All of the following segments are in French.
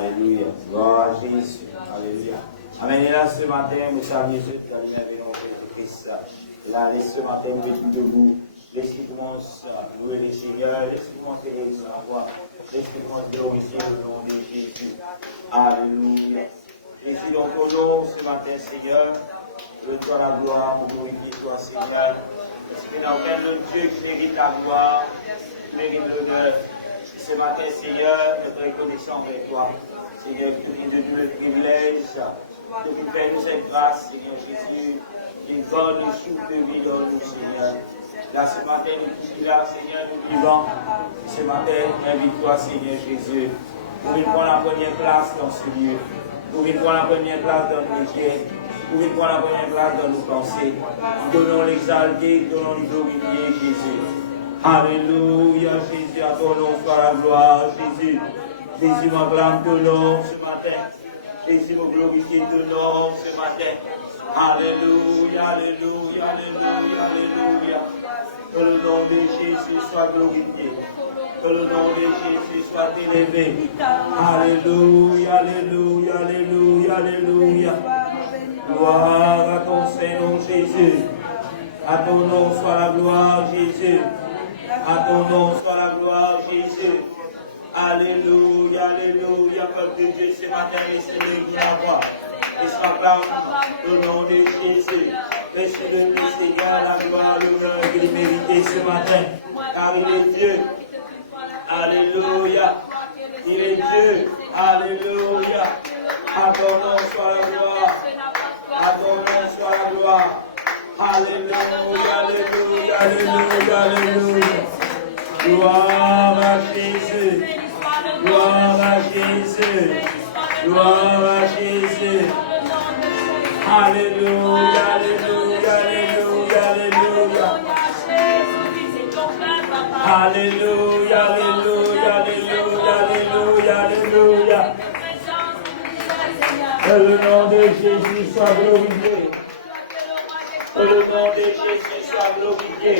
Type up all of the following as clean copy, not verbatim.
Alléluia. Gloire à Jésus. Alléluia. Amen. Et là, ce matin, vous savez, Jésus, qui a l'humain Jésus-Christ. Là, ce matin, vous êtes debout. Laissez-nous commencer à louer le Seigneur. Laissez-nous commencer à la voix. Laissez-nous commencer à glorifier le nom de Jésus. Alléluia. Jésus, donc, au nom ce matin, Seigneur, je te la gloire, mon glorifier toi, Seigneur. Parce qu'il n'y a aucun autre Dieu qui mérite la gloire, qui mérite l'honneur. Ce matin, Seigneur, notre reconnaissance avec toi. Seigneur, que tu nous donnes le privilège de nous faire nous cette grâce, Seigneur Jésus, une bonne soupe de vie dans nous, Seigneur. Là, ce matin, nous tous là, Seigneur, nous vivons. Ce matin, invite-toi, Seigneur Jésus, pour nous prendre la première place dans ce lieu, pour nous prendre la première place dans nos cœurs, pour nous prendre la première place dans nos pensées. Nous donnons l'exalter, nous donnons le glorifier, Jésus. Alléluia, Jésus, à ton nom soit la gloire, Jésus. Jésus m'acclame ton nom ce matin. Jésus me glorifie ton nom ce matin. Alléluia, alléluia, alléluia, alléluia. Que le nom de Jésus soit glorifié. Que le nom de Jésus soit élevé. Alléluia, alléluia, alléluia, alléluia. Gloire à ton Seigneur Jésus. À ton nom soit la gloire, Jésus. À ton nom soit la gloire, Jésus. Alléluia, alléluia. Peuple de Dieu, ce matin, laissez-le qui la voix. Et s'acclame au nom de Jésus. Laissez-le, Seigneur, la gloire, l'honneur qu'il mérite ce matin. Car il est Dieu. Alléluia. Il est Dieu. Alléluia. À ton nom soit la gloire. À ton nom soit la gloire. Alléluia, alléluia, alléluia, alléluia. Gloire à Jésus. Gloire à Jésus. Gloire à Jésus. Alléluia, alléluia, alléluia, alléluia. Alléluia, alléluia, alléluia, alléluia, alléluia. Que le nom de Jésus soit glorifié. Que le nom de Jésus soit glorifié.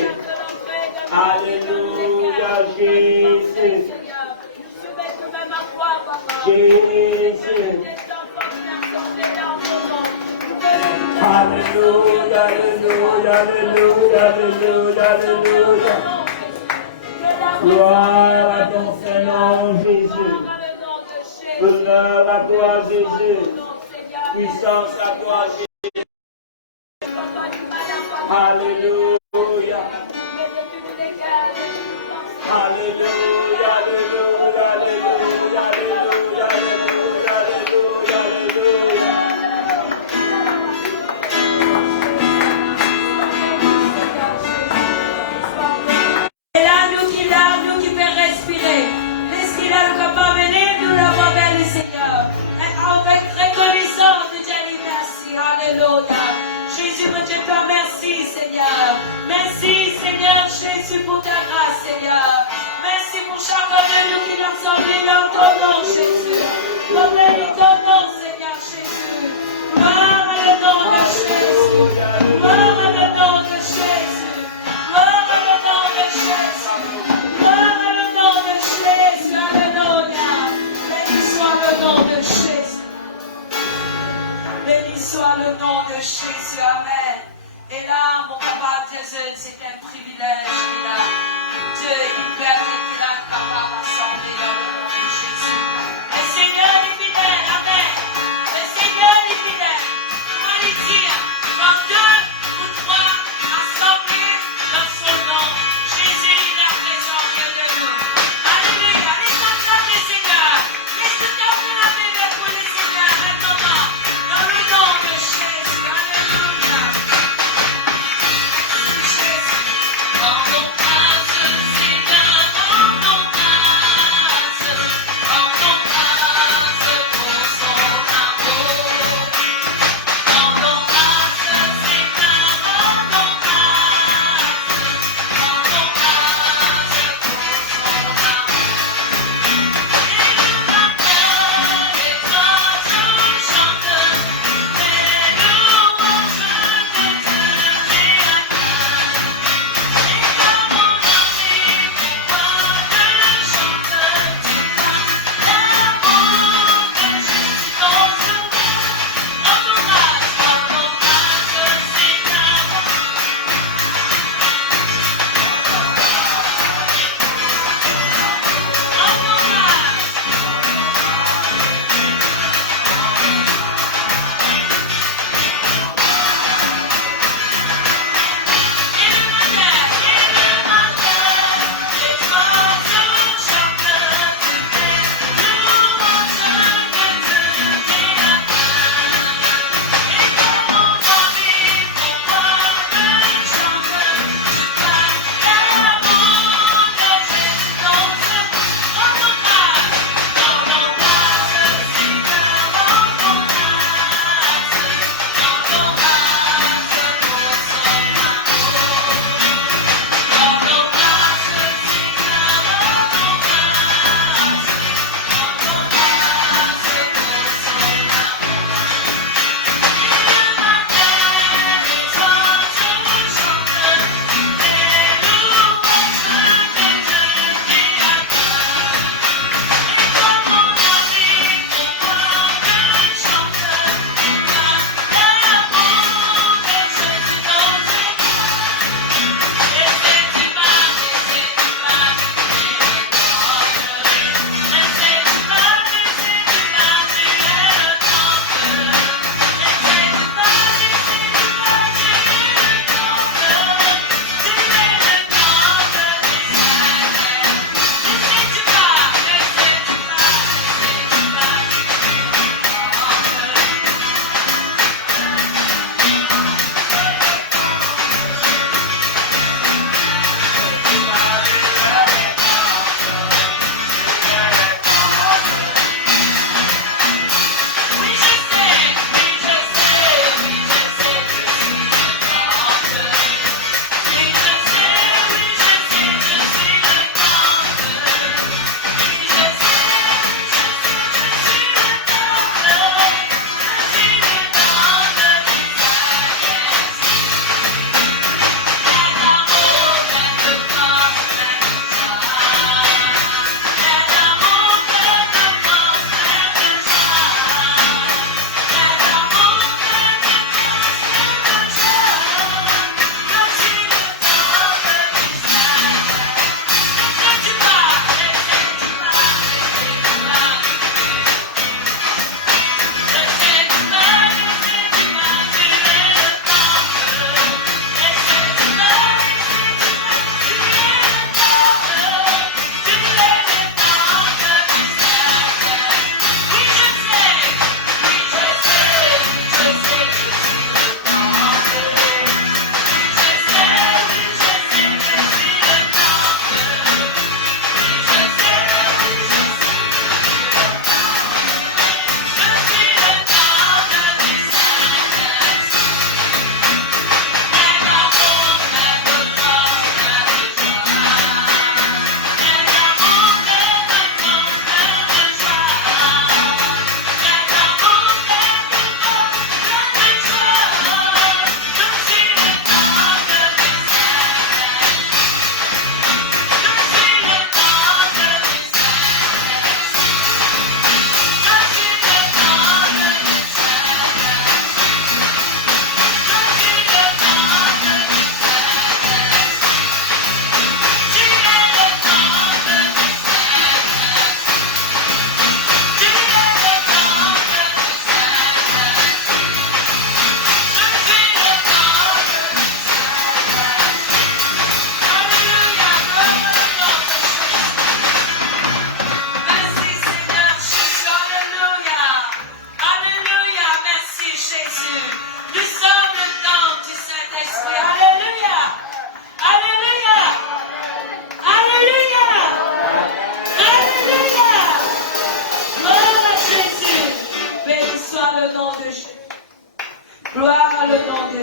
Alléluia, Jésus. Jésus. Alléluia, alléluia, alléluia, alléluia, alléluia. Gloire à ton Seigneur Jésus. Honneur à toi Jésus. Puissance à toi Jésus. Alléluia. Alléluia, alléluia, alléluia, alléluia, alléluia, alléluia, alléluia. Et là, nous qui peut respirer. Laisse qu'il a le capable de venir, nous l'avons béni, Seigneur. Et avec reconnaissance, nous te dis merci. Alléluia. Jésus, je te remercie, Seigneur. Merci, Seigneur Jésus, pour ta grâce, Seigneur. Merci pour chacun de nous qui nous sommes dans ton nom, Jésus. Nous bénis ton nom, Seigneur Jésus. Gloire à le nom de Jésus. Gloire à le nom de Jésus. Gloire à le nom de Jésus. Gloire à le nom de Jésus. Alléluia. Béni soit le nom de Jésus. Béni soit le nom de Jésus. Amen. Et là, mon papa Dieu, c'est un privilège. Dieu est liberté qu'il a capable d'assembler dans le nom de Jésus. Le Seigneur est fidèle. Amen. Le Seigneur est fidèle. On va lui dire, par deux ou trois assemblés dans son nom. Jésus est là présent auprès de nous. Alléluia. Laisse-moi chanter, Seigneur. Laisse-moi chanter la Bible pour le Seigneur maintenant. Dans le nom de Jésus. Alléluia. Jésus. Dans mon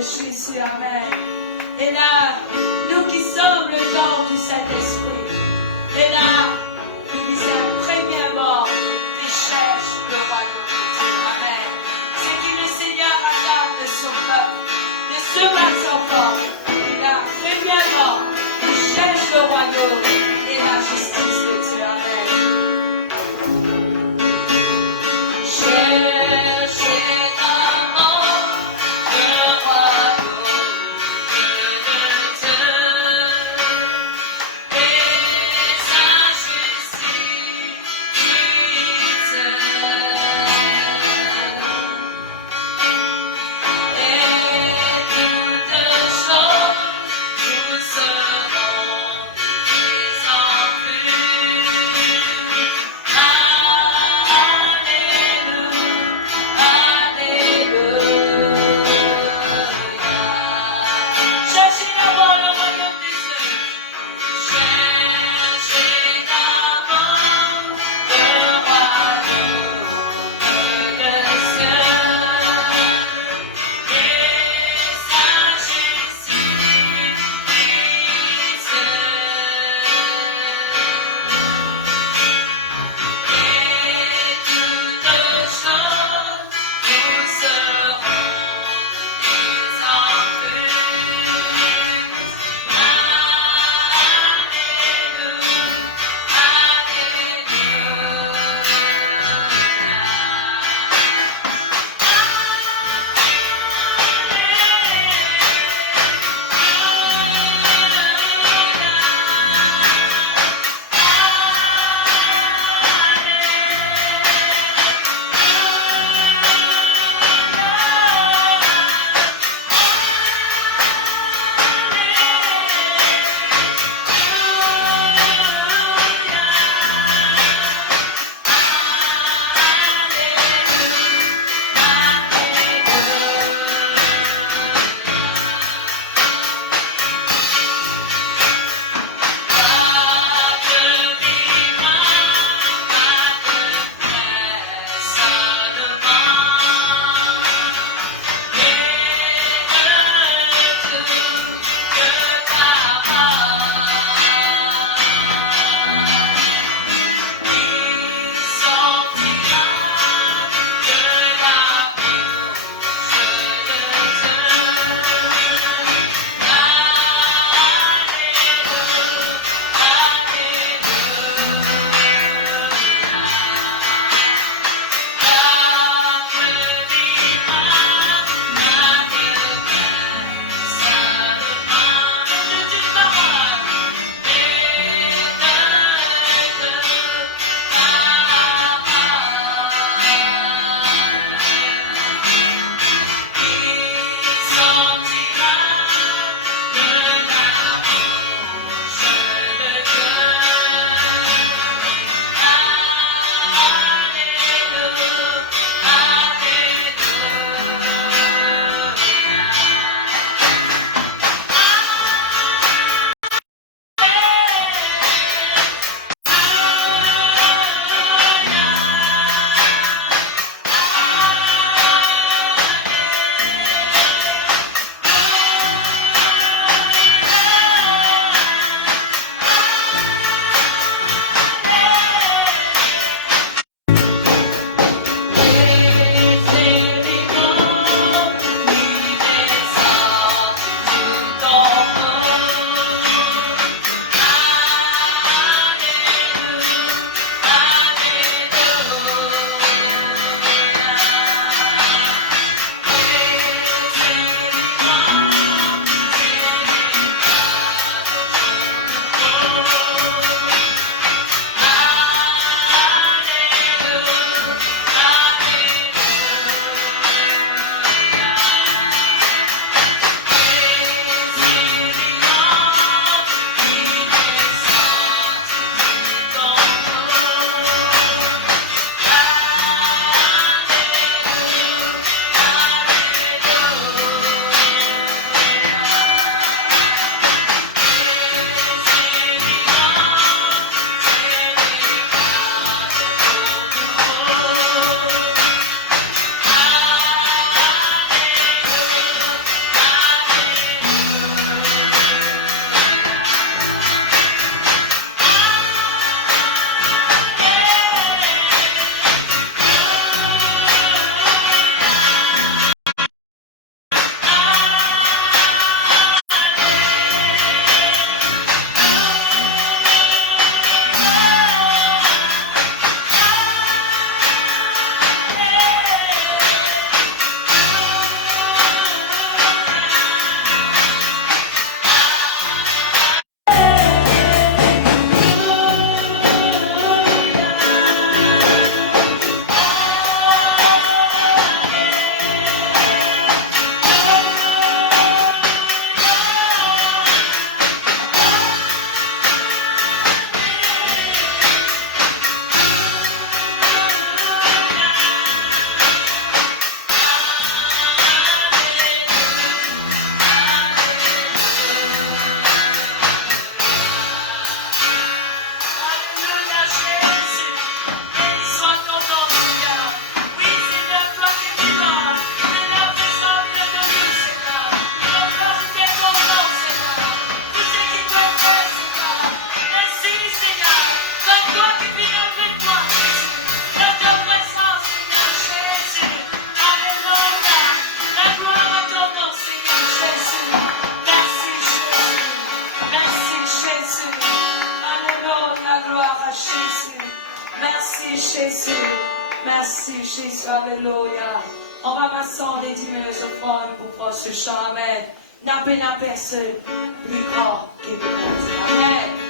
Jésus. Amen. Et là, nous qui sommes le corps du Saint-Esprit, et là, il disait, premièrement, recherche le royaume de Dieu. Amen. Ce que le Seigneur attend de son peuple, de ceux qui sont forts. Et là, premièrement, recherche le royaume et la justice de Dieu. Amen. Cherchez d'abord le royaume de Dieu et sa Merci Jésus. Merci Jésus. Alléluia. On va m'asseoir les 10 offrandes pour faire ce chant. Amen. N'a personne plus grand que nous. Amen.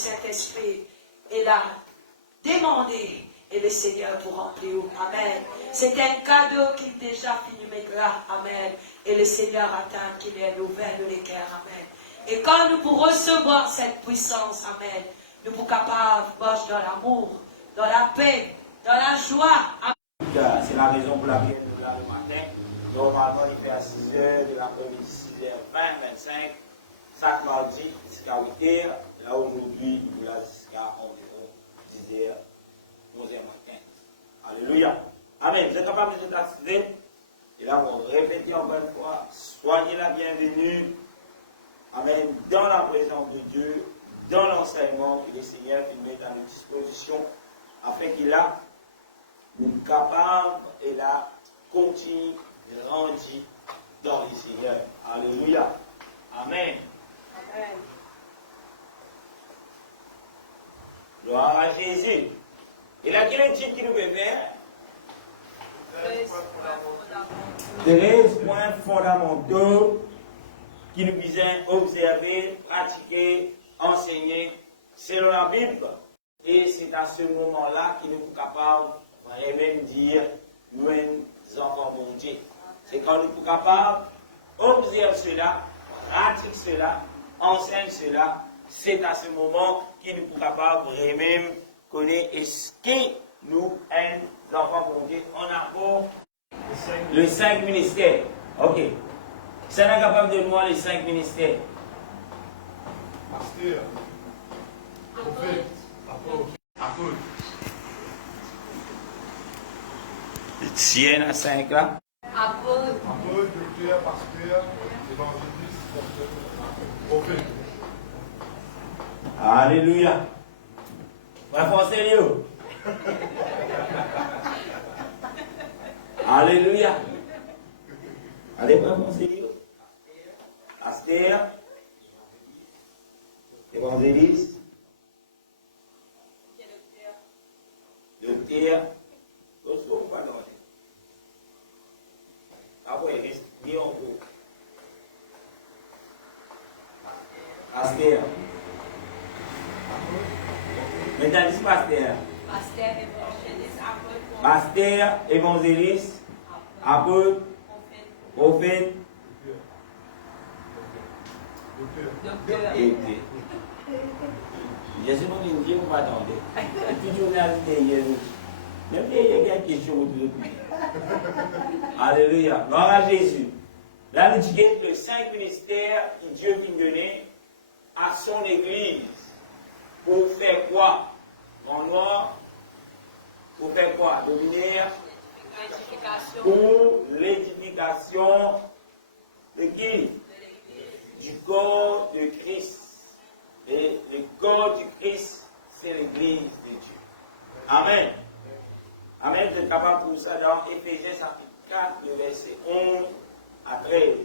Saint-Esprit et l'a demandé. Et le Seigneur vous remplit. Amen. C'est un cadeau qu'il déjà fini mettre là. Amen. Et le Seigneur attend qu'il ait ouvert le cœur. Amen. Et quand nous pourrons recevoir cette puissance, amen, nous sommes capables de marcher dans l'amour, dans la paix, dans la joie. Amen. C'est la raison pour laquelle nous là le matin. Normalement, il fait à 6h, de l'après-midi 6h20, 25. Chaque mardi jusqu'à 8h. Là aujourd'hui, nous là jusqu'à environ 10h, 11h matin. Alléluia. Amen. Vous êtes capable de t'activer. Et là, on répète encore une fois. Soyez la bienvenue. Amen. Dans la présence de Dieu, dans l'enseignement que le Seigneur nous met à notre disposition, afin qu'il a nous capables et là continue de grandir dans le Seigneur. Alléluia. Amen. Amen. Gloire à Jésus. Et là, quel est le titre qu'il nous peut faire? 13 points fondamentaux qui nous visent à observer, pratiquer, enseigner selon la Bible. Et c'est à ce moment-là qu'il nous est capable, on va même dire, nous enfants de Dieu. C'est quand nous sommes capables d'observer cela, pratiquer cela, enseigner cela, c'est à ce moment qu'il nous est capable de même connaître ce que nous, enfants de Dieu, on a pour les 5 ministères. Ok. Ça n'est capable de voir les 5 ministères. Pasteur, prophète, apôtre. Tiens à 5 là. Apôtre, docteur, pasteur, évangéliste, prophète. Alléluia. Va français, Léo. Alléluia. Allez, va français, Léo. Pasteur, évangéliste, docteur, pasteur. Maintenant, dis pasteur. Pasteur, évangéliste, apôtre, prophète, docteur. Je suis mon Indien, vous m'attendez. Toujours là, même il y a quelque chose de plus. Alléluia. Gloire à Jésus. Là, nous disons que les 5 ministères que Dieu qui donnait à son Église. Pour faire quoi? En noir. Pour faire quoi? Dominer. Pour l'édification de qui? Du corps de Christ. Et le corps du Christ, c'est l'Église de Dieu. Amen. Amen. Vous êtes capable pour ça dans Éphésiens chapitre 4, le verset 11 à 13.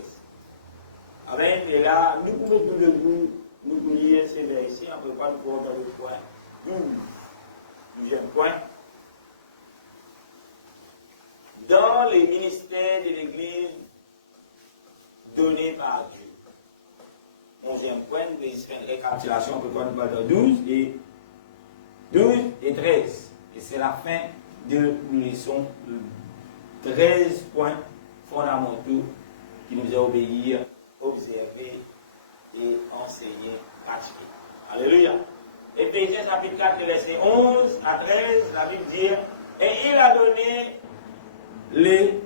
Amen. Et là, nous pouvons tout debout, nous pouvons lire ces versets. On ne peut pas nous voir dans le point 12. 12e point. Dans les ministères de l'Église donnés par Dieu. 11e point, nous faisons une récapitulation, on peut pas nous parler de 12 et 13. Et c'est la fin de nous leçons de 13 points fondamentaux qui nous ont obéir, observer et enseigner, pratiquer. Alléluia. Éphésiens chapitre 4, verset 11 à 13, la Bible dit, et il a donné les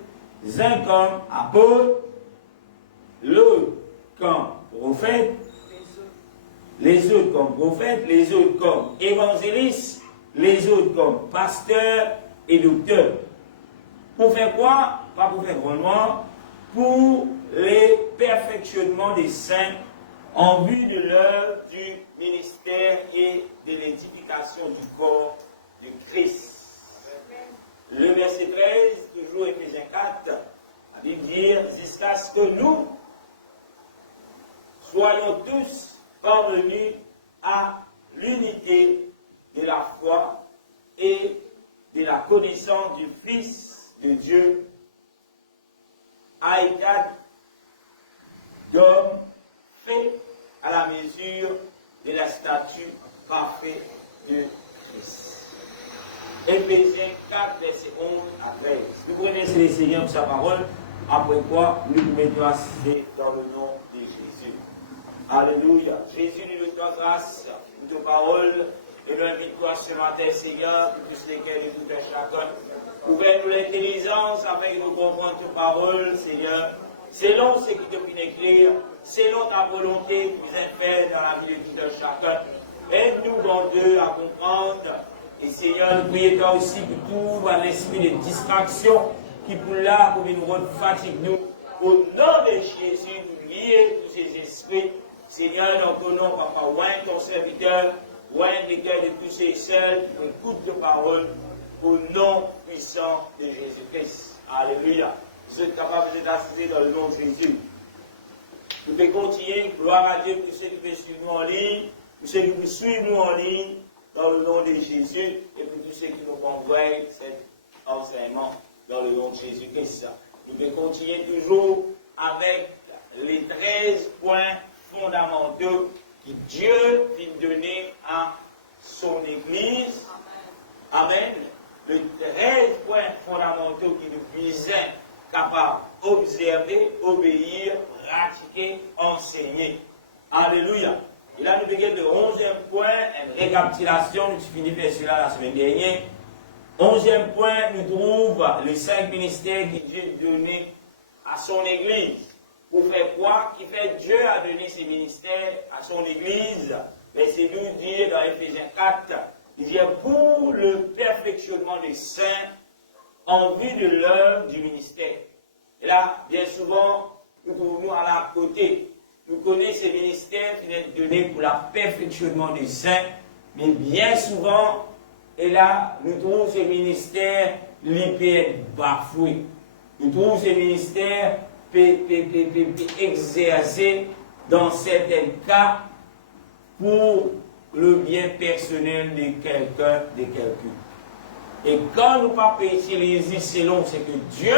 uns comme apôtres, l'autre comme prophètes, les autres comme prophètes, les autres comme évangélistes, les autres comme pasteurs et docteurs. Pour faire quoi? Pas pour faire grandement, pour le perfectionnement des saints en vue de l'œuvre du ministère et de l'édification du corps de Christ. Le verset 13, toujours Éphésiens 4, la Bible dit, jusqu'à ce que nous soyons tous parvenus à l'unité de la foi et de la connaissance du Fils de Dieu, à état d'homme fait à la mesure de la stature parfait de Christ. Éphésiens 4, verset 11 à 13. Nous remercions le Seigneur pour sa parole, après quoi nous nous mettons assis dans le nom de Jésus. Alléluia. Jésus nous donne grâce pour ta parole et nous invite-toi ce matin, Seigneur, pour tous lesquels nous tout chacun. Ouvre-nous l'intelligence afin que nous comprenions ta parole, Seigneur, selon ce qui te fait écrire, selon ta volonté qui nous est faite dans la vie de tout chacun. Aide-nous, bon Dieu, à comprendre. Et Seigneur, priez-toi aussi pour tout un esprit de distraction qui pour là, pour nous rendre fatigue nous. Au nom de Jésus, nous lier tous ces esprits. Seigneur, nous connaissons, Papa, oint ton serviteur, oint les cœurs de tous ces seuls qui écoutent ta parole. Au nom puissant de Jésus-Christ. Alléluia. Vous êtes capables d'être assis dans le nom de Jésus. Nous pouvons continuer. Gloire à Dieu pour ceux qui peuvent suivre nous en ligne, pour ceux qui peuvent suivre nous en ligne, dans le nom de Jésus, et pour tous ceux qui nous envoient cet enseignement dans le nom de Jésus-Christ. Nous pouvons continuer toujours avec les 13 points fondamentaux que Dieu vient donner à son Église. Amen. Les 13 points fondamentaux qui nous visent capables d'observer, obéir, pratiquer, enseigner. Alléluia. Et là, nous begonnons le 11e point, une récapitulation, nous finissons par cela la semaine dernière. 11e point, nous trouvons les 5 ministères que Dieu a donnés à son Église. Pour faire quoi? Qui fait Dieu a donné ces ministères à son Église? Laissez nous dire dans Éphésiens 4, il dit pour le perfectionnement des saints en vue de l'œuvre du ministère. Et là, bien souvent, nous trouvons à la côté. Nous connaissons ces ministères qui sont donnés pour le perfectionnement des saints, mais bien souvent, et là, nous trouvons ces ministères qui bafoués. Nous trouvons ces ministères exercés dans certains cas pour le bien personnel de quelqu'un, de quelqu'un. Et quand nous ne pas utiliser selon ce que Dieu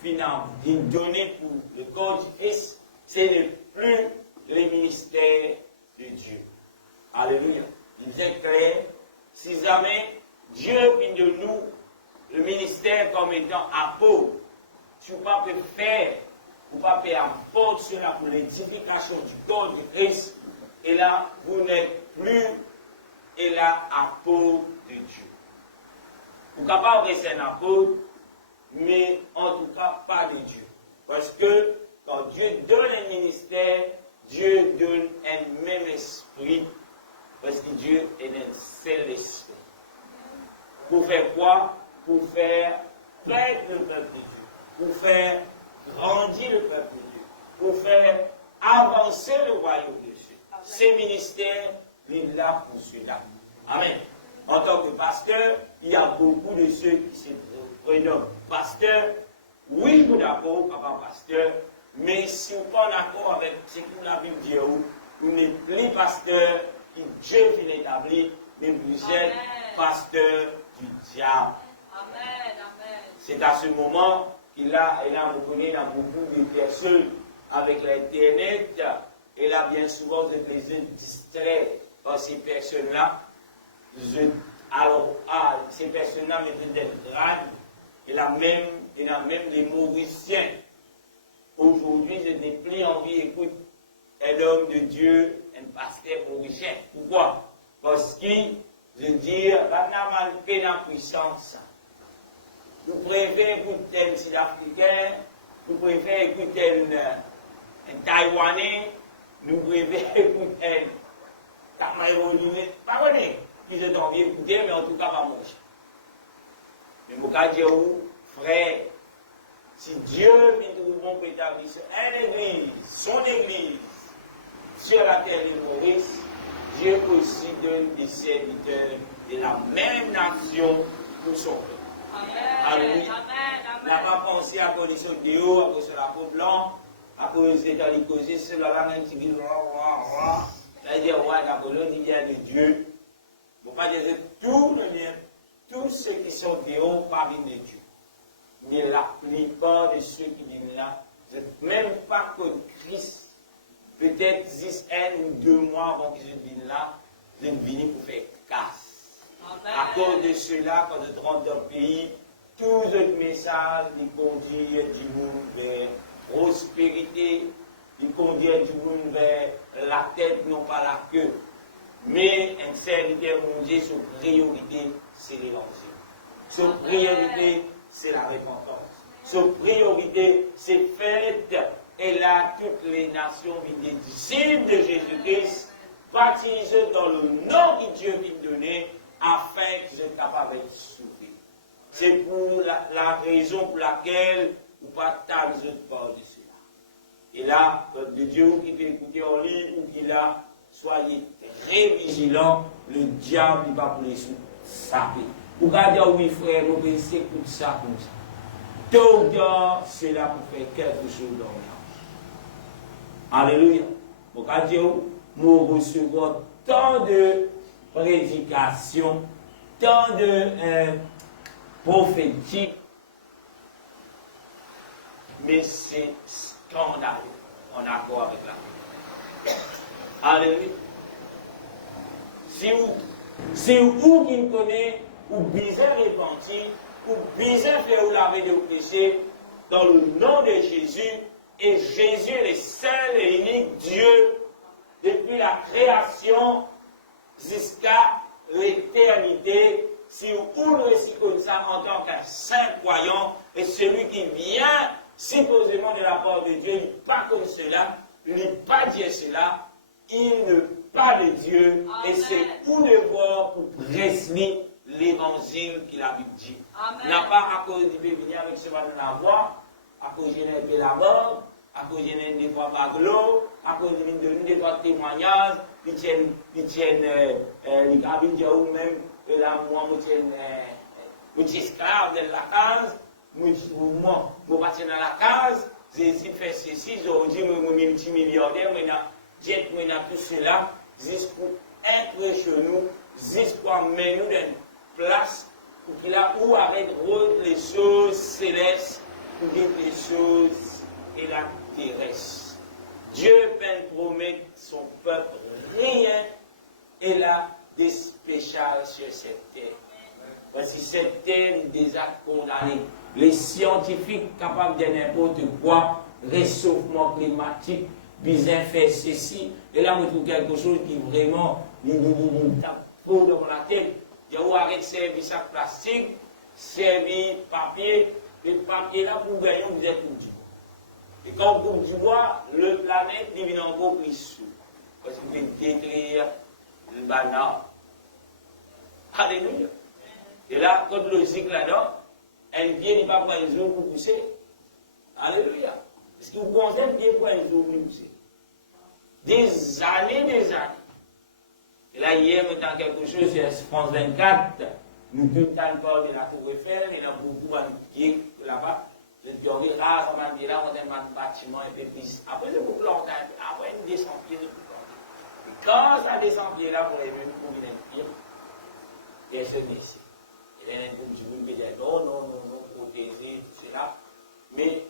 finalement donné pour le corps du Christ, ce n'est plus le ministère de Dieu. Alléluia. Il est clair, si jamais Dieu vient de nous le ministère comme étant apôtre, tu ne peux pas faire, ou pas faire apporter cela pour l'édification du corps du Christ, et là, vous n'êtes plus, et là, apôtre de Dieu. Vous ne pouvez pas rester un apôtre, mais en tout cas, pas de Dieu. Parce que quand Dieu donne un ministère, Dieu donne un même esprit, parce que Dieu est un seul esprit. Pour faire quoi? Pour faire prêtre le peuple de Dieu, pour faire grandir le peuple de Dieu, pour faire avancer le royaume de Dieu. Ces ministères, il est là pour cela. Amen. En tant que pasteur, il y a beaucoup de ceux qui se prénomment pasteur. Oui, vous d'accord, papa pasteur, mais si vous n'êtes pas d'accord avec ce que la Bible dit, vous n'êtes plus pasteur qui Dieu vient établir, mais vous êtes pasteur du diable. Amen, amen. C'est à ce moment qu'il a, et là, vous connaissez, il y a beaucoup de personnes avec l'Internet, et là, bien souvent, vous êtes les distraits par ces personnes-là. Alors, ces personnes-là mettent des dragues, il y a même des Mauriciens. Aujourd'hui, je n'ai plus envie d'écouter un homme de Dieu, un pasteur mauricien. Pourquoi? Parce qu'il veut dire, il y a une puissance. Nous préférons écouter un Sud-Africain, nous préférons écouter un Taïwanais, nous préférons écouter un Camerounais. Pas vrai, qui ont envie d'écouter, mais en tout cas, pas manger. Mais je veux dire, frère, si Dieu vient de bon établir une église, son église, sur la terre de Maurice, Dieu aussi donne des serviteurs de la même nation pour son peuple. Amen. On n'a pas pensé à cause de ce déo, à cause de la peau blanche, à cause de la lycosée, c'est la langue qui dit c'est-à-dire, d'abord, il y a de Dieu. Il ne faut pas dire tous ceux qui sont déo parmi de Dieu. Mais la plupart de ceux qui viennent là, vous n'êtes même pas que Christ, peut-être 10, 1 ou 2 mois avant qu'ils viennent là, vous êtes venus pour faire casse. À cause de cela, quand vous rentrez dans le pays, tous autres messages, ils conduisent du monde vers prospérité, ils conduisent du monde vers la tête, non pas la queue. Mais un serviteur, mon Dieu, sa priorité, c'est l'évangile. Sa priorité, c'est la repentance. Sa priorité, c'est faire et là, toutes les nations, des disciples de Jésus-Christ, baptisés dans le nom que Dieu vient donner, afin qu'ils soient capables de sauver. C'est pour la raison pour laquelle vous partagez pas de cela. Et là, de Dieu qui peut écouter en ligne ou qui là, soyez très vigilants, le diable n'est pas pour les saper. Vous regardez, oui frère, vous pensez comme ça, comme ça. Tôt ou tard, c'est là pour faire quelque chose dans l'âge. Alléluia. Vous regardez, nous recevons tant de prédications, tant de prophétiques, mais c'est scandaleux en accord avec la foi. Alléluia. Si vous qui me connaissez, ou bien repenti, ou bien faire ou laver de péchés, dans le nom de Jésus, et Jésus est le seul et unique Dieu depuis la création jusqu'à l'éternité. Si vous le récitez comme ça en tant qu'un saint croyant, et celui qui vient supposément de la part de Dieu, il n'est pas comme cela, il n'est pas dire cela, il ne parle de Dieu, amen. Et c'est pour le voir pour presser l'évangile qu'il a dit. N'a pas à cause du bébé venir avec ce mal de la voix, à cause de l'épée la mort, à cause de des fois baglo, à cause de des fois témoignages, ils tiennent, les cabines de ou même, là, moi, je tiens, esclave de la case, moi, je passe dans la case, j'ai fait ceci, j'ai dit, moi, multimillionnaire, j'ai tout cela, jusqu'à être chez nous, jusqu'à mettre nous dans une place où avec les choses célestes, ou les choses et la terrestre. Dieu promet son peuple rien et là des spéciales sur cette terre. Parce que cette terre est déjà condamnée. Les scientifiques capables de n'importe quoi, réchauffement climatique, besoin faire ceci, et là, on trouve quelque chose qui vraiment tape trop dans la tête. Il y a arrêté de servir sac plastique, servir papier, le papier là pour gagner, vous êtes pour du bois. Et quand vous coupe du bois, le planète devient encore plus sous. Parce que vous pouvez détruire le banane. Alléluia. Et là, quand le cycle là-dedans, elle vient n'est pas pour les eaux pour pousser. Alléluia. Est-ce que vous pensez bien pour les eaux pour pousser? Des années. Et là, hier, dans quelque chose sur France 24, nous sommes dans le port de la Tour Eiffel, et là, beaucoup de pieds là-bas. Je dis, on est rare, on va dire là, on a un bâtiment un peu plus. Après, c'est beaucoup longtemps, après, une descend pied de plus longtemps. Et quand ça descend pied là, on est venu pour venir pire, personne ici. Et là, il y a un non, protéger, tout cela. Mais,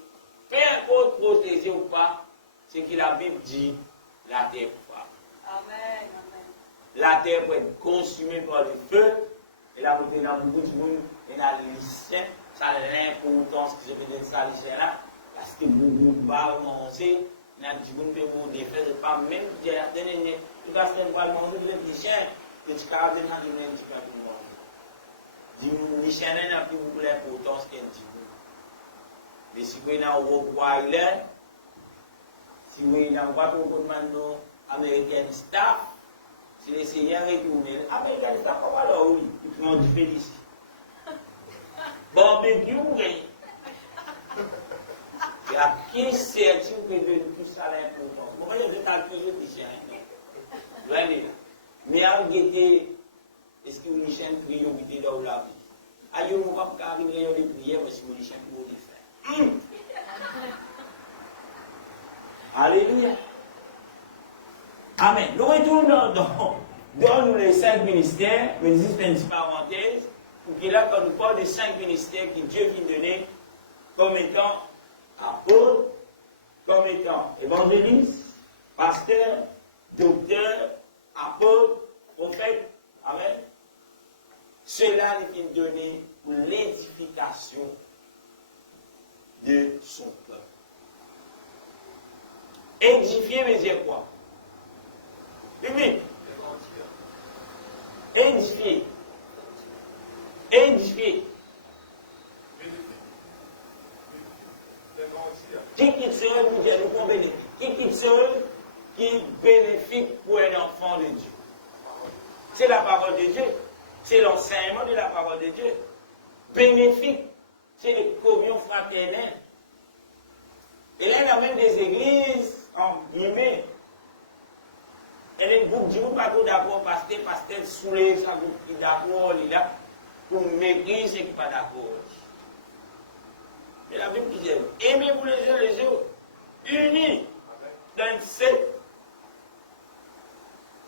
peu importe protéger ou pas, c'est que la Bible dit, la terre pour faire. Amen. La terre peut être consumée par le feu, et là, vous avez beaucoup de monde, et là, le lycée, ça a l'importance que je veux dire ça, lycée là, parce que beaucoup de balles manger, il y a du monde qui peut défaire, pas même, il y a des années, tout à fait, on va manger le lycée, et tu peux avoir des gens qui viennent un petit peu pour manger. Le lycée n'a plus beaucoup d'importance qu'un petit peu. Mais si vous avez un Rockwell, si vous avez un Waterman American Staff, si les seigneurs retournent, American Staff, on va là, oui, ils font du félicite. Barbecue, oui. Il y a qui certitude que de tout ça l'important. Vous voyez, vous êtes toujours ici. Vous allez là. Mais à guetter, est-ce que vous avez une priorité dans la vie? Aïe, on va pas arriver à une prière parce que vous avez une priorité. Alléluia. Amen. Nous retournons dans les 5 ministères, mais juste une petite parenthèse, pour qu'il a quand nous parle des 5 ministères que Dieu vient donner comme étant apôtre, comme étant évangéliste, pasteur, docteur, apôtre, Au fait, amen, cela est donné pour l'édification de son peuple. Édifier veut dire quoi? Public. Édifier. Édifier. Qui serait, nous convenons, qui serait qui est bénéfique pour un enfant de Dieu? C'est la parole de Dieu. C'est l'enseignement de la parole de Dieu. Bénéfique, c'est les communions fraternelles. Et là, il y a même des églises en guillemets. Et les groupes disent pas d'accord, pasteur, soulé, ça vous d'accord, il est là, pour maigrir ceux qui ne sont pas d'accord. Mais la Bible dit, aimez-vous les autres, unis dans une secte,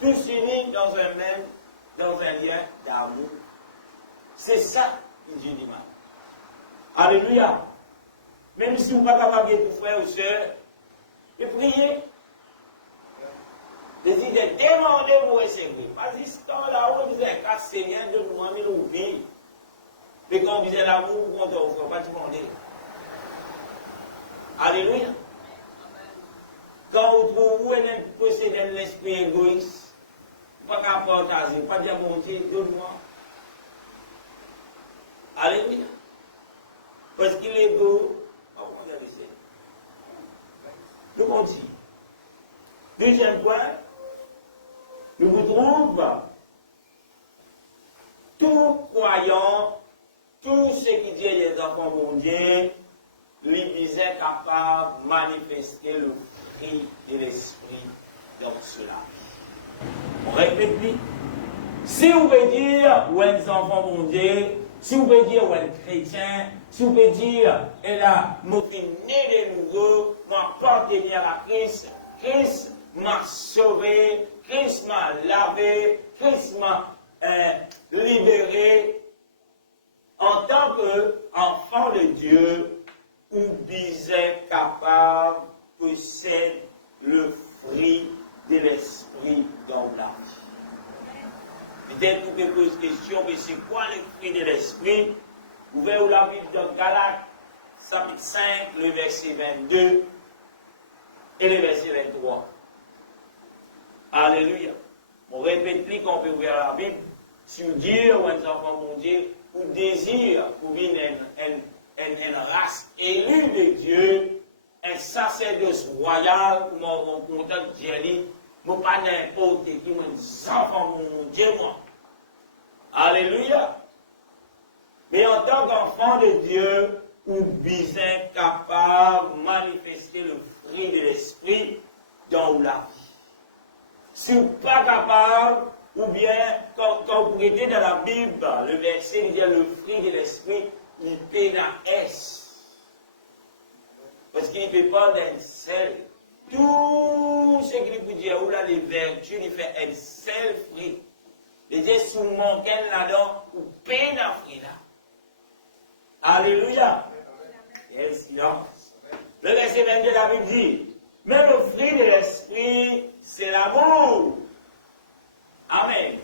tous unis dans un lien d'amour. C'est ça que Dieu dit. Alléluia. Même si vous n'êtes pas capable de vous frères ou sœurs, de prier. De dire, de demander pour recevoir. Parce que ce temps-là, on disait, car Seigneur, de nous amener nos vies. Mais quand on disait l'amour, on ne peut pas demander. Alléluia. Quand vous trouvez un possédez l'esprit égoïste, pas qu'à partager, pas dire mon Dieu, donne-moi. Alléluia. Parce qu'il est beau, on va laisser. Nous continuons. Deuxième point, nous vous trouvons tout croyant, tout ce qui dit les enfants de Dieu, lui disait capable de manifester le fruit de l'esprit dans cela. On répète vite. Si vous pouvez dire, ou un enfant de Dieu, si vous pouvez dire, ou un chrétien, si vous pouvez dire, et là, je suis né de nouveau, m'appartenir à Christ, Christ m'a sauvé, Christ m'a lavé, Christ m'a libéré en tant qu'enfant de Dieu, ou disait capable de posséder le fruit de l'esprit dans la vie. Peut-être que vous posez question, mais c'est quoi le fruit de l'esprit? Vous verrez la Bible dans Galates, chapitre 5, le verset 22 et le verset 23. Alléluia. On répète plus qu'on peut ouvrir la Bible. Si vous dites, ou un enfant mon Dieu, ou désire pour venir une race élue de Dieu, un sacerdoce royal, comme on contente Dieu, moi pas n'importe qui, moi, un enfant mon Dieu, moi. Alléluia. Mais en tant qu'enfant de Dieu, ou bien capable de manifester le fruit de l'esprit dans la vie. Si vous n'êtes pas capable, ou bien, quand vous regardez dans la Bible, le verset dit le fruit de l'esprit, il peine à S. Parce qu'il ne fait pas d'un seul. Tout ce qu'il peut dire, ou là, les vertus, il fait un seul fruit. Les gens sous manquent là-dedans, ou peine à fruit là. Alléluia. Yes, le verset 22, la Bible dit, mais le fruit de l'esprit, c'est l'amour. Amen.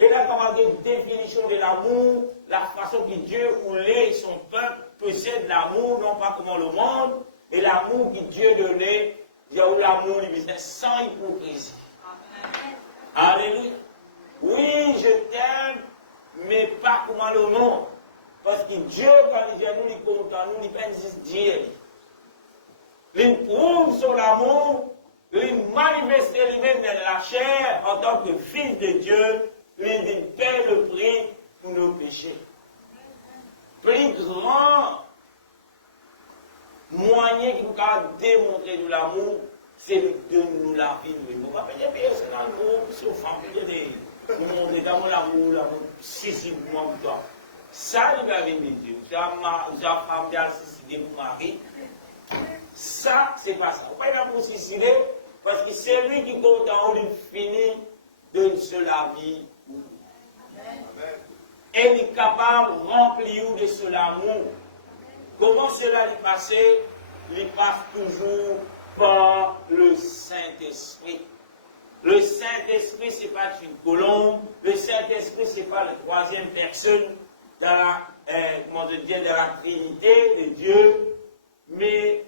Et là, quand on a une définition de l'amour, la façon que Dieu voulait son peuple possède l'amour, non pas comme le monde, et l'amour que Dieu donnait, il y a eu l'amour, il sans hypocrisie. Alléluia. Oui, je t'aime, mais pas comme le monde. Parce que Dieu, quand il dit nous, il compte en nous, il peut juste dire. Il prouve son amour, il manifeste lui-même dans la chair en tant que fils de Dieu, il paie le prix pour nos péchés. Plus grand moyen qui nous a démontré de l'amour, c'est de nous la vie. Nous ne pouvons pas payer c'est dans le groupe, sauf en plus de nous montrer d'amour, l'amour, si, moi, toi. Ça, il va venir de Dieu. Ça, femme de suicider pour mari. Ça, c'est pas ça. Pourquoi il va pour suicider? Parce que c'est lui qui compte en haut fini de cela vie. Et il est capable de remplir de cela amour. Comment cela est passé? Il passe toujours par le Saint-Esprit. Le Saint-Esprit, ce n'est pas une colombe. Le Saint-Esprit, ce n'est pas la troisième personne dans la, dans la Trinité de Dieu. Mais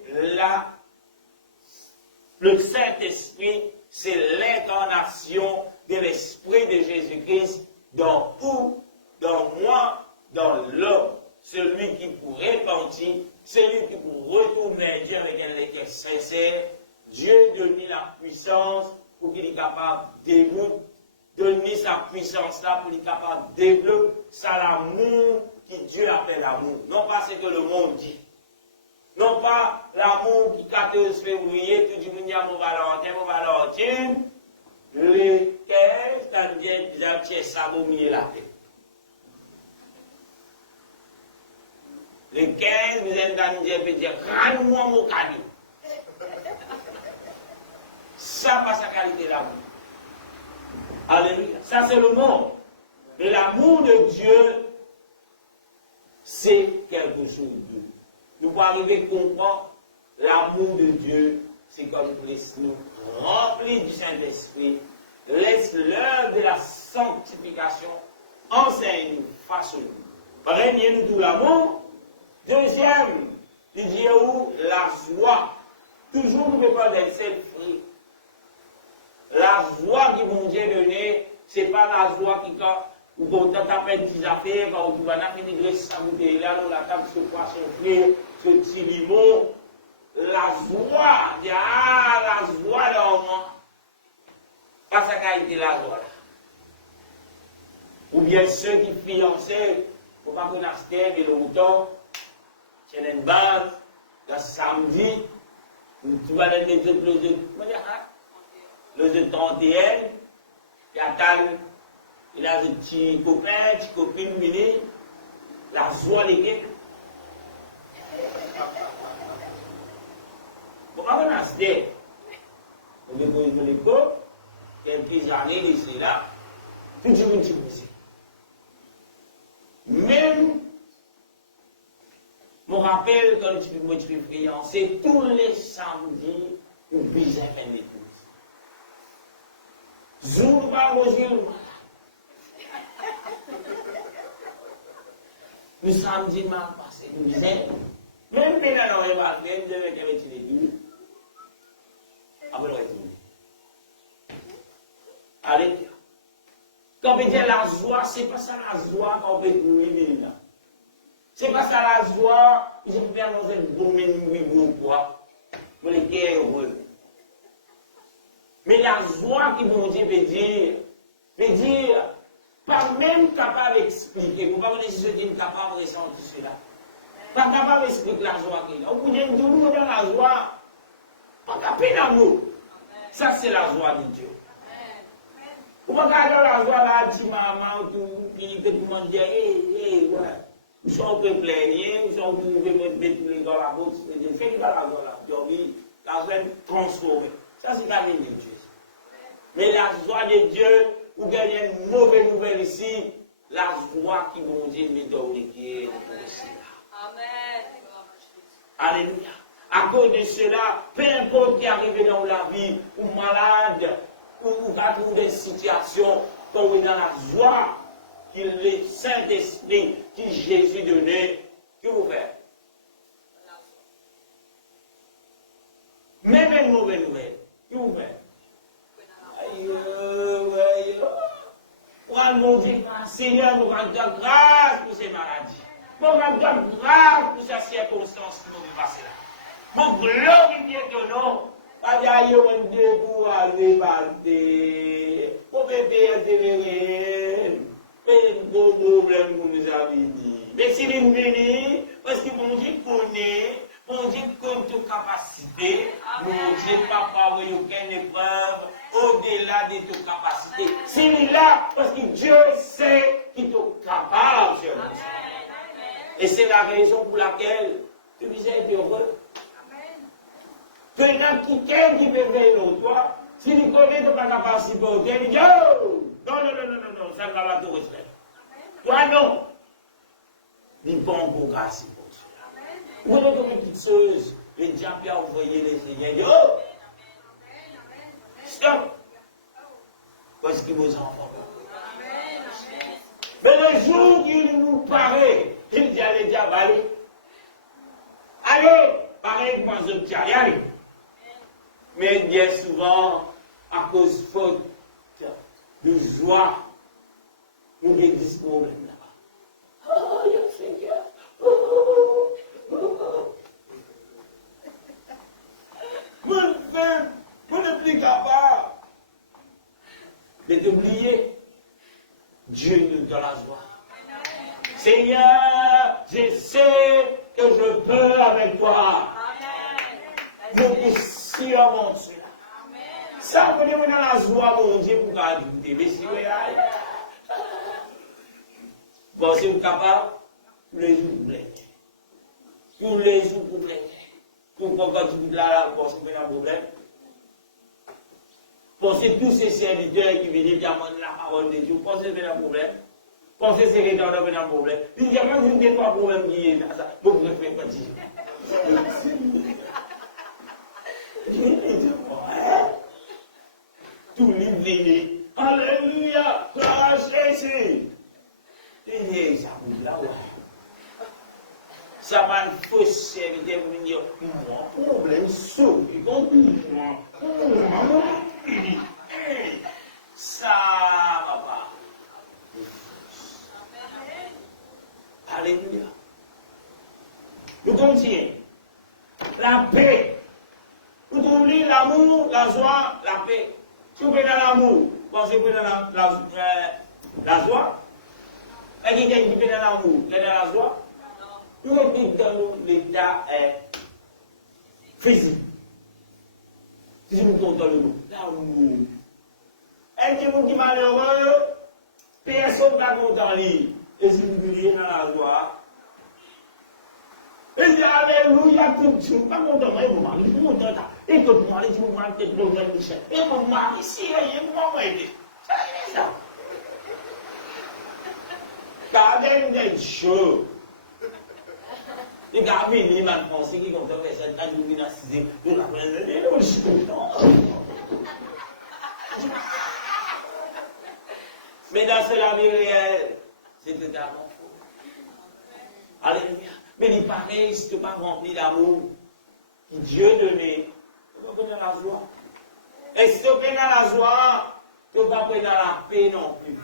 le Saint-Esprit, c'est l'incarnation de l'Esprit de Jésus-Christ dans vous, dans moi, dans l'homme. Celui qui pour repentir, celui qui pour retourner à Dieu avec un cœur sincère, Dieu donne la puissance pour qu'il est capable de développer, donner sa puissance là pour qu'il est capable de développer ça l'amour que Dieu appelle l'amour. Non pas ce que le monde dit. Non pas l'amour qui 14 février, tout le monde dit mon Valentin, les 15, dans le pied, ça va mieux la tête. Les 15, vous êtes dans le pied, dire, rends-moi mon cadeau. Ça, pas sa qualité d'amour. Alléluia. Ça, c'est le monde. Mais l'amour de Dieu, c'est quelque chose de. Nous pouvons arriver à comprendre l'amour de Dieu, c'est comme nous remplis du Saint-Esprit, laisse l'œuvre de la sanctification, enseigne-nous, façonne-nous. Régnez-nous tout l'amour. Deuxième, il dit où la joie. Toujours nous ne pouvons pas être self-free. La joie qui mon Dieu donné, ce n'est pas la joie qui quand vous tapez des affaires, quand vous vas faire des graisses samoudées, là, dans la table, ce poisson frais, ce petit limon. La joie, la joie là, pas sa qualité la joie là. Ou bien ceux qui fiançaient, il ne faut pas qu'on achète, mais le mouton, c'est une base, le samedi, tu vas donner des le 31, il a des petits copains, des copines, la joie des gars. Pourquoi on a ce dé? On dépose les copes, quelques années ici là, tout le monde s'est même, je me rappelle quand je suis fiancé, tous les samedis, on bise un peu de tout. Jour par jour, le samedi mal passé, nous disions, même si on n'aurait pas fait, je vais avec les deux. Après, on va retourner. Allez, quand on dit la joie, ce n'est pas ça la joie qu'on peut trouver là. Ce n'est pas ça la joie, je peux faire dans un bon menu, quoi. Pour les cœurs heureux. Mais la joie qui mon Dieu veut dire, pas même capable d'expliquer. Vous ne pouvez pas si vous êtes capable de ressentir cela. Pas capable d'expliquer la joie qu'il a. Vous pouvez nous dans la joie, pas capable d'amour. Ça, c'est la joie de Dieu. Vous ne pouvez pas dans la joie là, dit maman, qui tout le monde dit, ouais. Nous sommes peu plaignés, nous sommes tous les dans la bouche, je fais dans la joie là, dormir, la joie transformée. Ça, c'est la vie de Dieu. Mais la joie de Dieu, vous gagnez une mauvaise nouvelle ici, la joie qui vous dit, mais d'origine, qui est là. Amen. Alléluia. À cause de cela, peu importe qui arrive dans la vie, ou malade, ou dans des situations, quand vous êtes dans la joie, que le Saint-Esprit, que Jésus donnait, que vous faites? Même une mauvaise nouvelle, que vous faites? Mon Dieu, Seigneur, nous rendons grâce pour ces maladies. Nous rendons grâce pour ces circonstances que nous passons là. Mon glorifier ton nom. Pas d'ailleurs, on dit pour aller parler. Pour bébé intérêt. Mais bon problème pour nous avez dit. Mais si nous venons, parce que mon Dieu connaît, mon Dieu connaît toute capacité. Mon Dieu, papa, il n'y a aucune épreuve. Au-delà de tes capacités. S'il est là, parce que Dieu sait qu'il est capable, cher mon Dieu. Et c'est la raison pour laquelle tu disais être heureux. Que quelqu'un qui peut venir toi, s'il connaît que tu n'es pas capable de supporter, il dit oh! Non, ça ne va pas te respecter. Toi, non. Il ne peut pas supporter cela. Vous voyez comme une petite chose, le diable a envoyé les Seigneurs. Oh! Stop! vos enfants. Mais le jour qu'il nous paraît, il dit à l'État, allez, pareil comme je dis, allez. Mais bien souvent, à cause faute de joie, nous avons des problèmes là. Oh, Seigneur. Vous n'êtes plus capable de t'oublier. Dieu nous donne la joie. Seigneur, je sais que je peux avec toi. Je suis sûr, mon Dieu. Ça, vous devez dans la joie, mon Dieu, pour garder. Mais si vous êtes bon, si vous êtes capable, tous les jours, vous plaît. Tous les jours, vous plaît. Pour quand vous êtes là, vous avez un problème. Pensez tous ces serviteurs qui viennent dire la parole de Dieu, pensez que c'est un problème. Pensez que c'est un problème. Il n'y a pas de trois problèmes qui est là. Vous ne faites pas dire. Tout l'île. Alléluia. Gloire à Jésus. Et ça vous là, ouais. Ça va une fausse serviteur pour dire, mon problème sauve, il continue. Ça va pas. Alléluia. Nous continuons. La paix. Vous trouvez l'amour, la joie, la paix. Si vous êtes dans l'amour, pensez que vous êtes dans la joie. Et qui est dans l'amour, qui est dans la joie. Nous sommes dans l'état physique. Si nous comptons dans l'amour. Et si vous êtes malheureux, personne ne va content en lui. Et si vous êtes dans la joie, et dit alléluia, tout de suite, pas content, mais vous m'avez dit, vous content, et que vous m'avez dit, vous m'avez dit, vous m'avez dit, et vous m'avez dit, et vous m'avez dit, c'est ça. Gardez des choses. Les gars, ils m'ont pensé qu'ils vont faire cette illumination de la planète. Je suis content. Mais dans la vie réelle, c'est totalement faux. Alléluia. Mais il paraît, si tu n'es pas rempli d'amour, que Dieu donnait, tu vas prendre la joie. Et si tu prends la joie, tu ne vas pas prendre la paix non plus.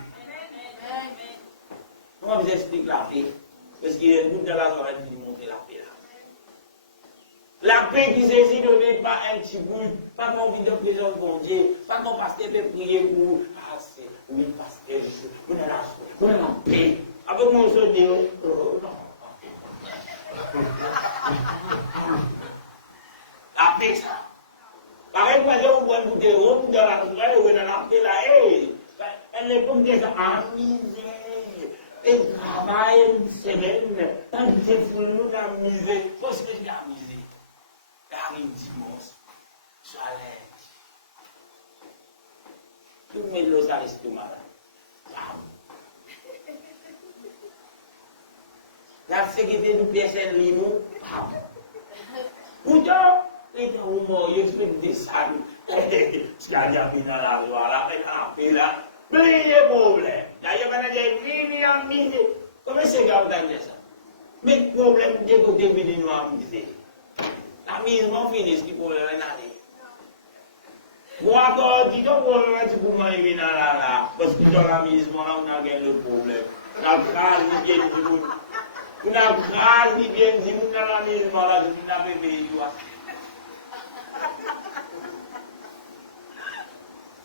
Comment vous expliquez la paix? Parce qu'il y a beaucoup de la joie qui montre la paix là. La paix qui Jésus donnait, pas un petit bout, pas qu'on vit de prison pour Dieu, pas qu'on pasteur peut prier pour. Ah, c'est oui, pasteur, vous avez la joie, vous avez la paix. Avec mon soutien, non. La paix, ça. Pareil, quand on voit une bouteille ronde dans la joie, on est dans la paix là, elle n'est pas dire ça, en misère. Et travail, une semaine, dans le téléphone, dans la misère. Parce que j'ai la misère. Arrive dimanche, j'allais. Tout le monde a l'estomac là. La sécurité du PSL Limo. Pourtant, les gens ont mort, ils font des saluts. Ce qu'il y a mis dans la joie là, avec la paix là. Mais il y a des problèmes. Il y a des milliers. Comment c'est grave d'entendre ça? Mais le problème, c'est que tu es venu à miser. La mise, mon fini, ce qui peut le renader. Ou encore, dis donc, tu peux m'arriver dans la. Parce que dans la mise, on a gagné le problème. La grâce, ni bien dit, on a grâce, ni bien dit, on a la mise, on a fait mes doigts.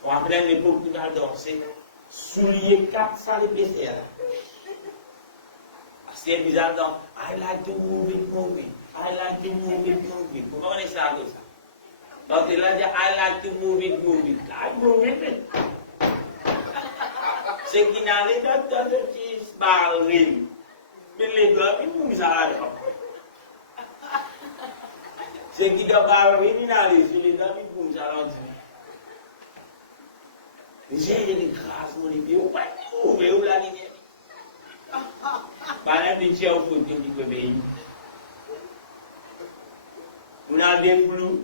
On va prendre l'époque où on a dansé. Soulier 4 salles de PCR. C'est bizarre donc, I like to move it. I like to move it. Vous comprenez ça comme ça? Donc il a dit, I like to move it. I move it. C'est qu'il n'a les docteurs de qui se barrent. Mais les doigts, ils font ça. C'est qu'il doit barrer, il n'a les doigts, ils font ça. J'ai une grâce, mon Dieu, vous pouvez trouver où la lumière. Par un petit au foot, il dit que pays. On a des flous.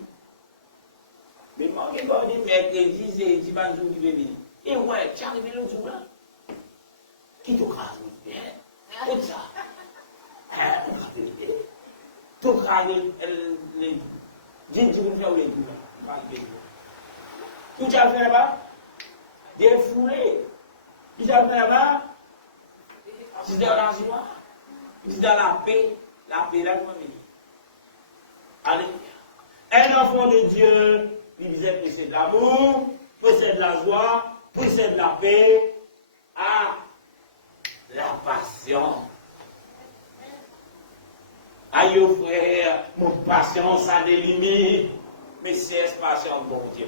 Mais quand on dit mercredi, c'est Tibanzou qui veut venir. Et ouais, tu arrives le jour là. Qui te crase bien? Comme ça. Tu crases les. J'ai dit que vous faites les coups. Tout tu as fait là-bas? Défoulé. Tout tu as fait là-bas? C'est dans la joie. C'est dans la paix. La paix là, comment dire? Alléluia. Un enfant de Dieu, il disait possède de l'amour, possède de la joie, possède de la paix, à la patience. Aïe, frère, mon patience a des limites, mais c'est patience bon Dieu.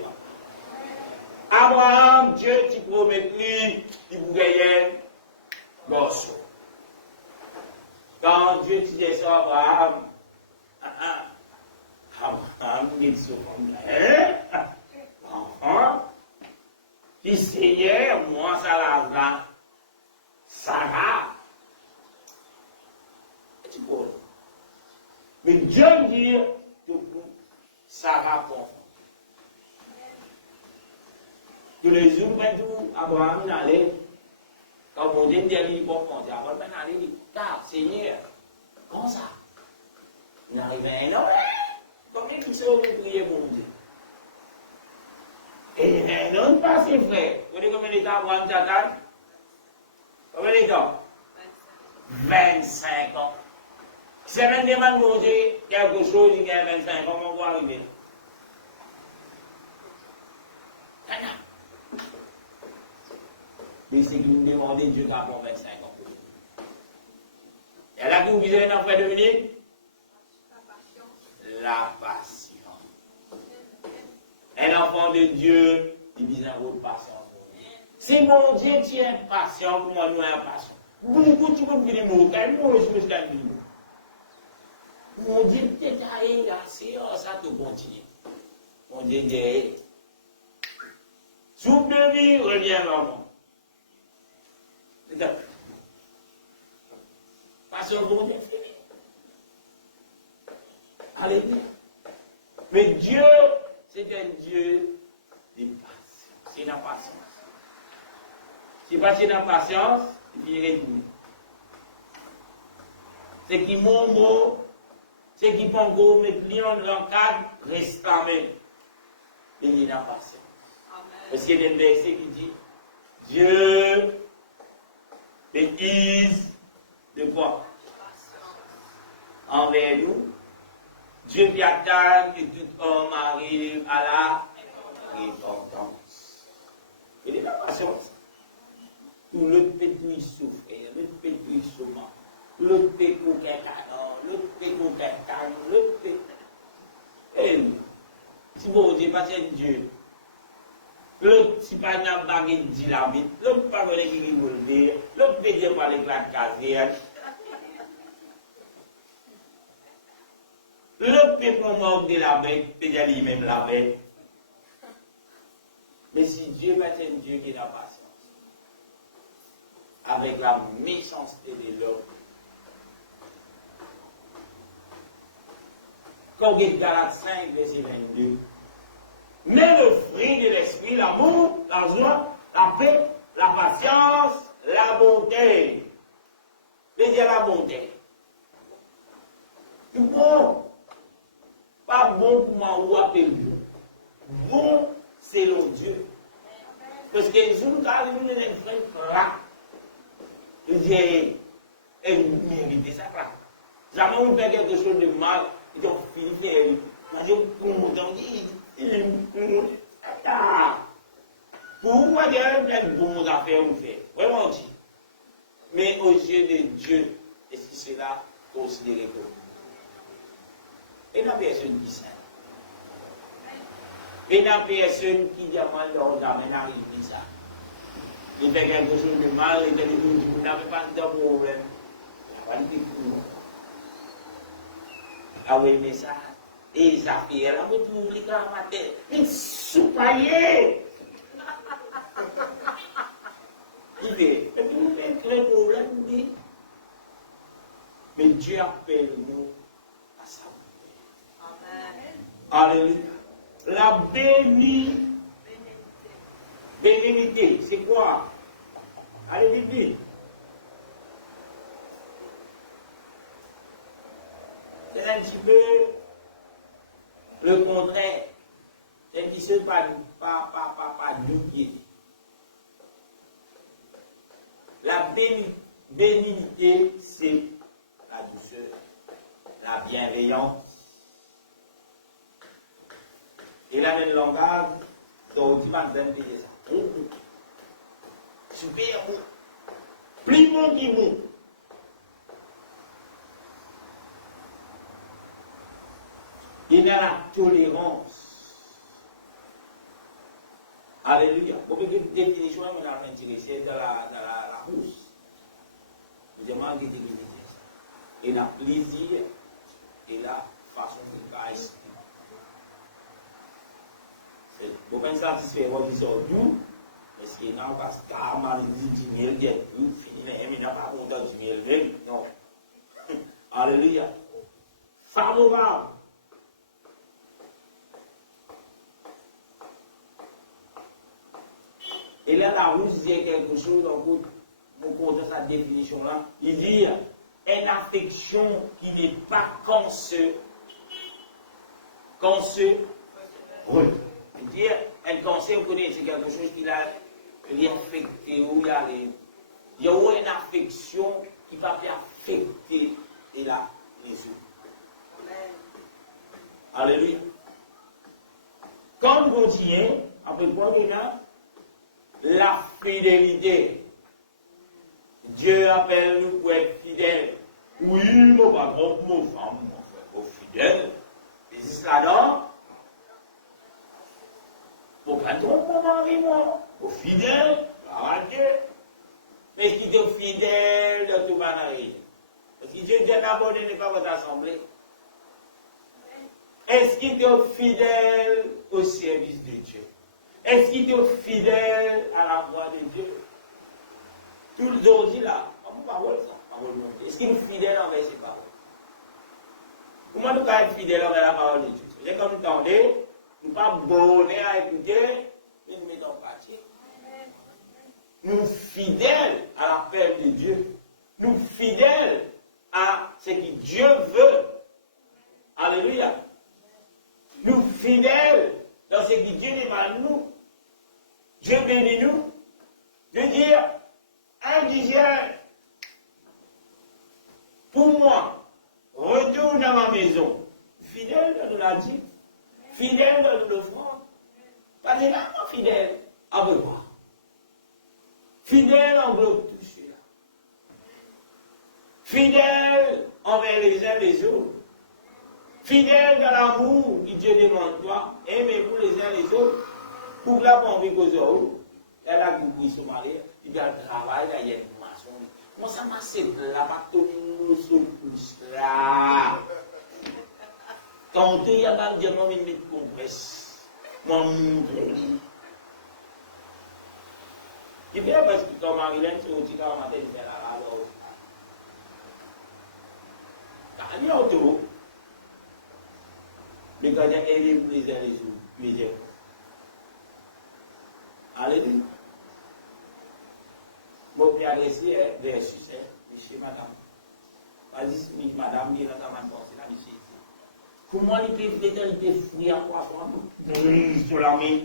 Abraham, Dieu qui promet lui, il vous gagne, gosse. Quand Dieu disait ça à Abraham, Abraham dit ça comme là, enfant, il Seigneur, moi, ça là, Sarah. Et tu vois. Mais Dieu me dit, Sarah pour tous les jours, Abraham n'allait, quand on dit qu'il bon compte, Abraham n'allait, car Seigneur, comment ça? Il arrive à un homme, combien de choses vous priez pour Dieu? Et un homme pas ses frères. Vous savez combien de temps Abraham t'attend? Combien de temps? 25 ans. Si même demande mon Dieu quelque chose, il y a 25 ans, on va arriver. Mais c'est qu'il nous demande Dieu qui a pour 25 ans. Et là, vous visez un frère Dominique? La passion. Un enfant de Dieu, il vise un rôle de patience. Si mon Dieu tient patient, pour moi, nous avons patient. Beaucoup de choses qui disent, moi, je suis un mon Dieu, peut-être assez, ça te continue. Mon Dieu dit, souffle de vie, reviens vers moi. Passion pour Dieu. Alléluia. Mais Dieu, c'est un Dieu de patience. C'est la patience. Si pas c'est la patience, il vient retourner. C'est qui mon mot, c'est qui prend gros, mes clients dans le cadre, reste la main. Il y a la patience. Parce qu'il y a un verset qui dit, Dieu bêtise de quoi? Envers nous. Dieu qui attend que tout homme arrive à la repentance. Il est la patience. Tout le pétouille souffrir, le pétouille souffrir, le pétouille canon, le pétouille canon, le pétouille. Et si vous dites pas c'est Dieu, le si pas n'a pas dit la vie, le pas de qui vous le dire, le pétouille pas les grandes casières. Le peuple mort de la bête, peut-être lui-même la bête. Mais si Dieu va être un Dieu qui a la patience, avec la méchanceté de l'homme, comme il Galates 5, verset 22, mais le fruit de l'esprit, l'amour, la joie, la paix, la patience, la bonté. Je veux dire la bonté. Tout bon. Pas bon pour moi ou appeler Dieu. Bon selon Dieu. Parce que je nous arrive dans les frères là. Je dis, elle mérite ça là. Jamais on fait quelque chose de mal, ils ont fini de pour moi, il y a plein de bonnes affaires à faire. Vraiment dit. Mais aux yeux de Dieu, est-ce que cela considéré comme? Et la personne qui sait. Et la personne qui demande l'ordre à arrive ça. Il fait quelque chose de mal, il dit vous n'avez pas de problème. Il n'y a pas de problème. Ah oui, mais ça, et les affaires, là, vous trouvez les gars matin, ils sont paillés. Il dit, mais vous avez un problème, dit. Mais Dieu appelle nous à sa volonté. Alléluia. La béni Bénignité, c'est quoi? Allez, vite. C'est un petit peu le contraire. C'est qui se pas douiller. La bénignité, c'est la douceur, la bienveillance. Et là, le langage, donc, tu vas me dire ça. Super bon. Plus bon qui bon. Il y a la tolérance. Alléluia. Pour que définition, on a intéressé dans la rousse. Vous avez manqué de dire ça. Il y a plaisir et la façon de faire. Vous pouvez satisfaire votre vie sur tout, parce qu'il n'y a pas de karma, il n'y a pas de n'a pas content du miel, non. Alléluia. Favorable. Et là, la rousse dit quelque chose, donc, pour compter sa définition-là, il dit une affection qui n'est pas oui. Dire un cancer, vous connaissez, c'est quelque chose qui l'a affecté, où il y a une affection qui va affecter et là, les yeux. Alléluia. Quand on continue, après quoi déjà? La fidélité. Dieu appelle nous pour être fidèles. Oui, nos patrons, nos femmes, nos fidèles. Les là-dedans. Pour pas tromper mon mari, moi. Aux fidèles, à Dieu. Mais qui est fidèle de tout banari. Parce que Dieu n'abandonne pas votre assemblée. Est-ce qu'il est fidèle au service de Dieu? Est-ce qu'il est fidèle à la voix de Dieu? Tout le jour dit là, parole ça, parole montée. Est-ce qu'il est fidèle envers ses paroles? Comment nous être fidèle envers la parole de Dieu? C'est comme vous entendez, nous ne pas bonner à écouter, mais nous mettons en pratique. Nous fidèles à l'appel de Dieu. Nous fidèles à ce que Dieu veut. Alléluia. Nous fidèles dans ce que Dieu demande nous. Dieu bénit nous. De dire, indigène, pour moi, retourne à ma maison. Fidèle dans l'a dit. Fidèle dans le front. Pas vraiment fidèle. À quoi? Fidèle englobe tout cela. Fidèle envers les uns les autres. Fidèle dans l'amour que Dieu demande toi. Aimez-vous les uns les autres. Pour la bonne cause où elle a compris son mari, il y a le travail, il y a une maçon. Moi, ça m'a semblé là, pas tout le monde se pousse là. Quand il y a pas de dire, moi, je vais me compresse. Moi, je montre. Il vient parce que ton mari, là, c'est au petit caractère, il vient là, alors. Quand il y a autour, mais quand il y a aidé pour les uns les autres, les autres. Alléluia. Bon, puis adressé versus, monsieur, madame. Vas-y, madame, il est là, madame, c'est la monsieur. Comment il peut fouiller à quoi sur la main?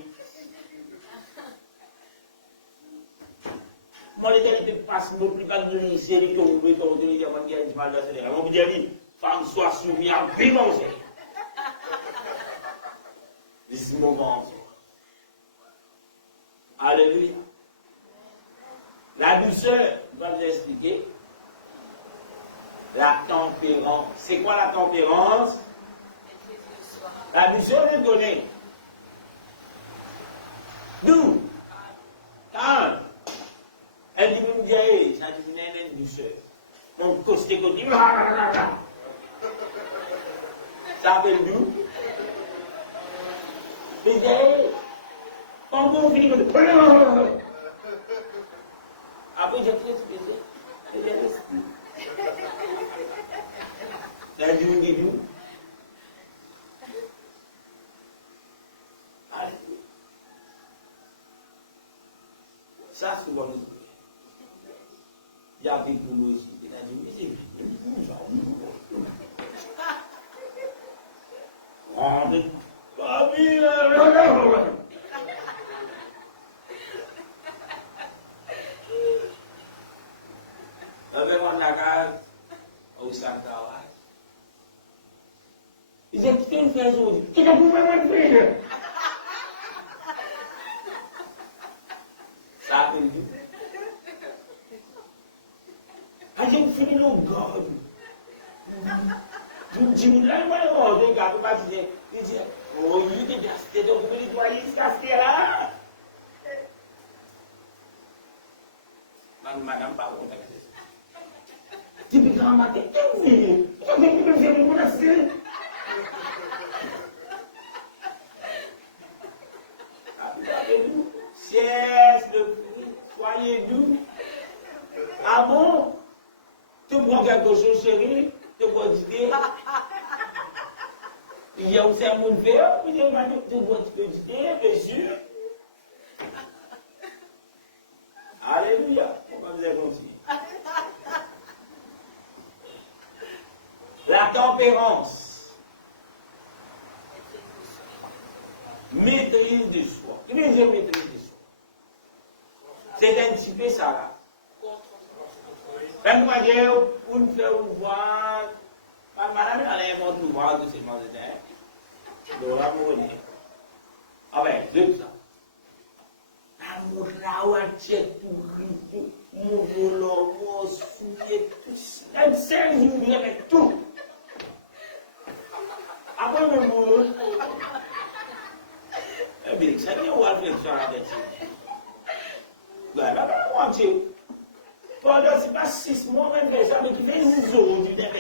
Comment il peut passer non plus qu'à nous lycée, il peut ouvrir ton autonomie, il y a une mal de sénégal. On peut dire, femme soit soumise à vivre. D'ici moment. Alléluia. La douceur, je vais vous expliquer. La tempérance. C'est quoi la tempérance? La douceur est donnée. Nous, calme. Elle dit, vous me direz, ça dit, vous avez une douceur. Mon côté, ça fait nous. Et j'ai, quand on finit comme après, j'ai fait ce que c'est. J'ai resté. La journée du jour. ça travaille. Il dit, qui te fait aujourd'hui? Qui t'a pour moi faire? Ça a été dit. I didn't feel no God. Tu me l'as envoyé au regard, tu vas dire, oh, il était gasté, donc il doit y casser là. Madame, pas bon. Tu peux grand-mère, tu peux faire mon monastère. Cesse de prier, soyez doux. Ah bon? Tu prends quelque chose, chérie, tu vas dire. Il y a aussi un monde vert, il y a un monde tu vas dire, bien sûr. Alléluia. On va vous continuer. La tempérance. Maîtrise de soi. Qui veut dire maîtrise de soi? C'est un petit peu ça là. Quand moi j'ai une faire une voix, madame elle a une voix de ces mots de terre. De la monnaie. Ah ben, deux ça. Amour là où elle tient tout, mon volant, mon soulier, tout ça. Elle sert, je vous dirai tout. Après le mot, eh bien, ça vient où elle fait ça avec ça. Ben là, on tient. Pendant, c'est pas 6 mois, même déjà, mais tu fais une zone, tu t'es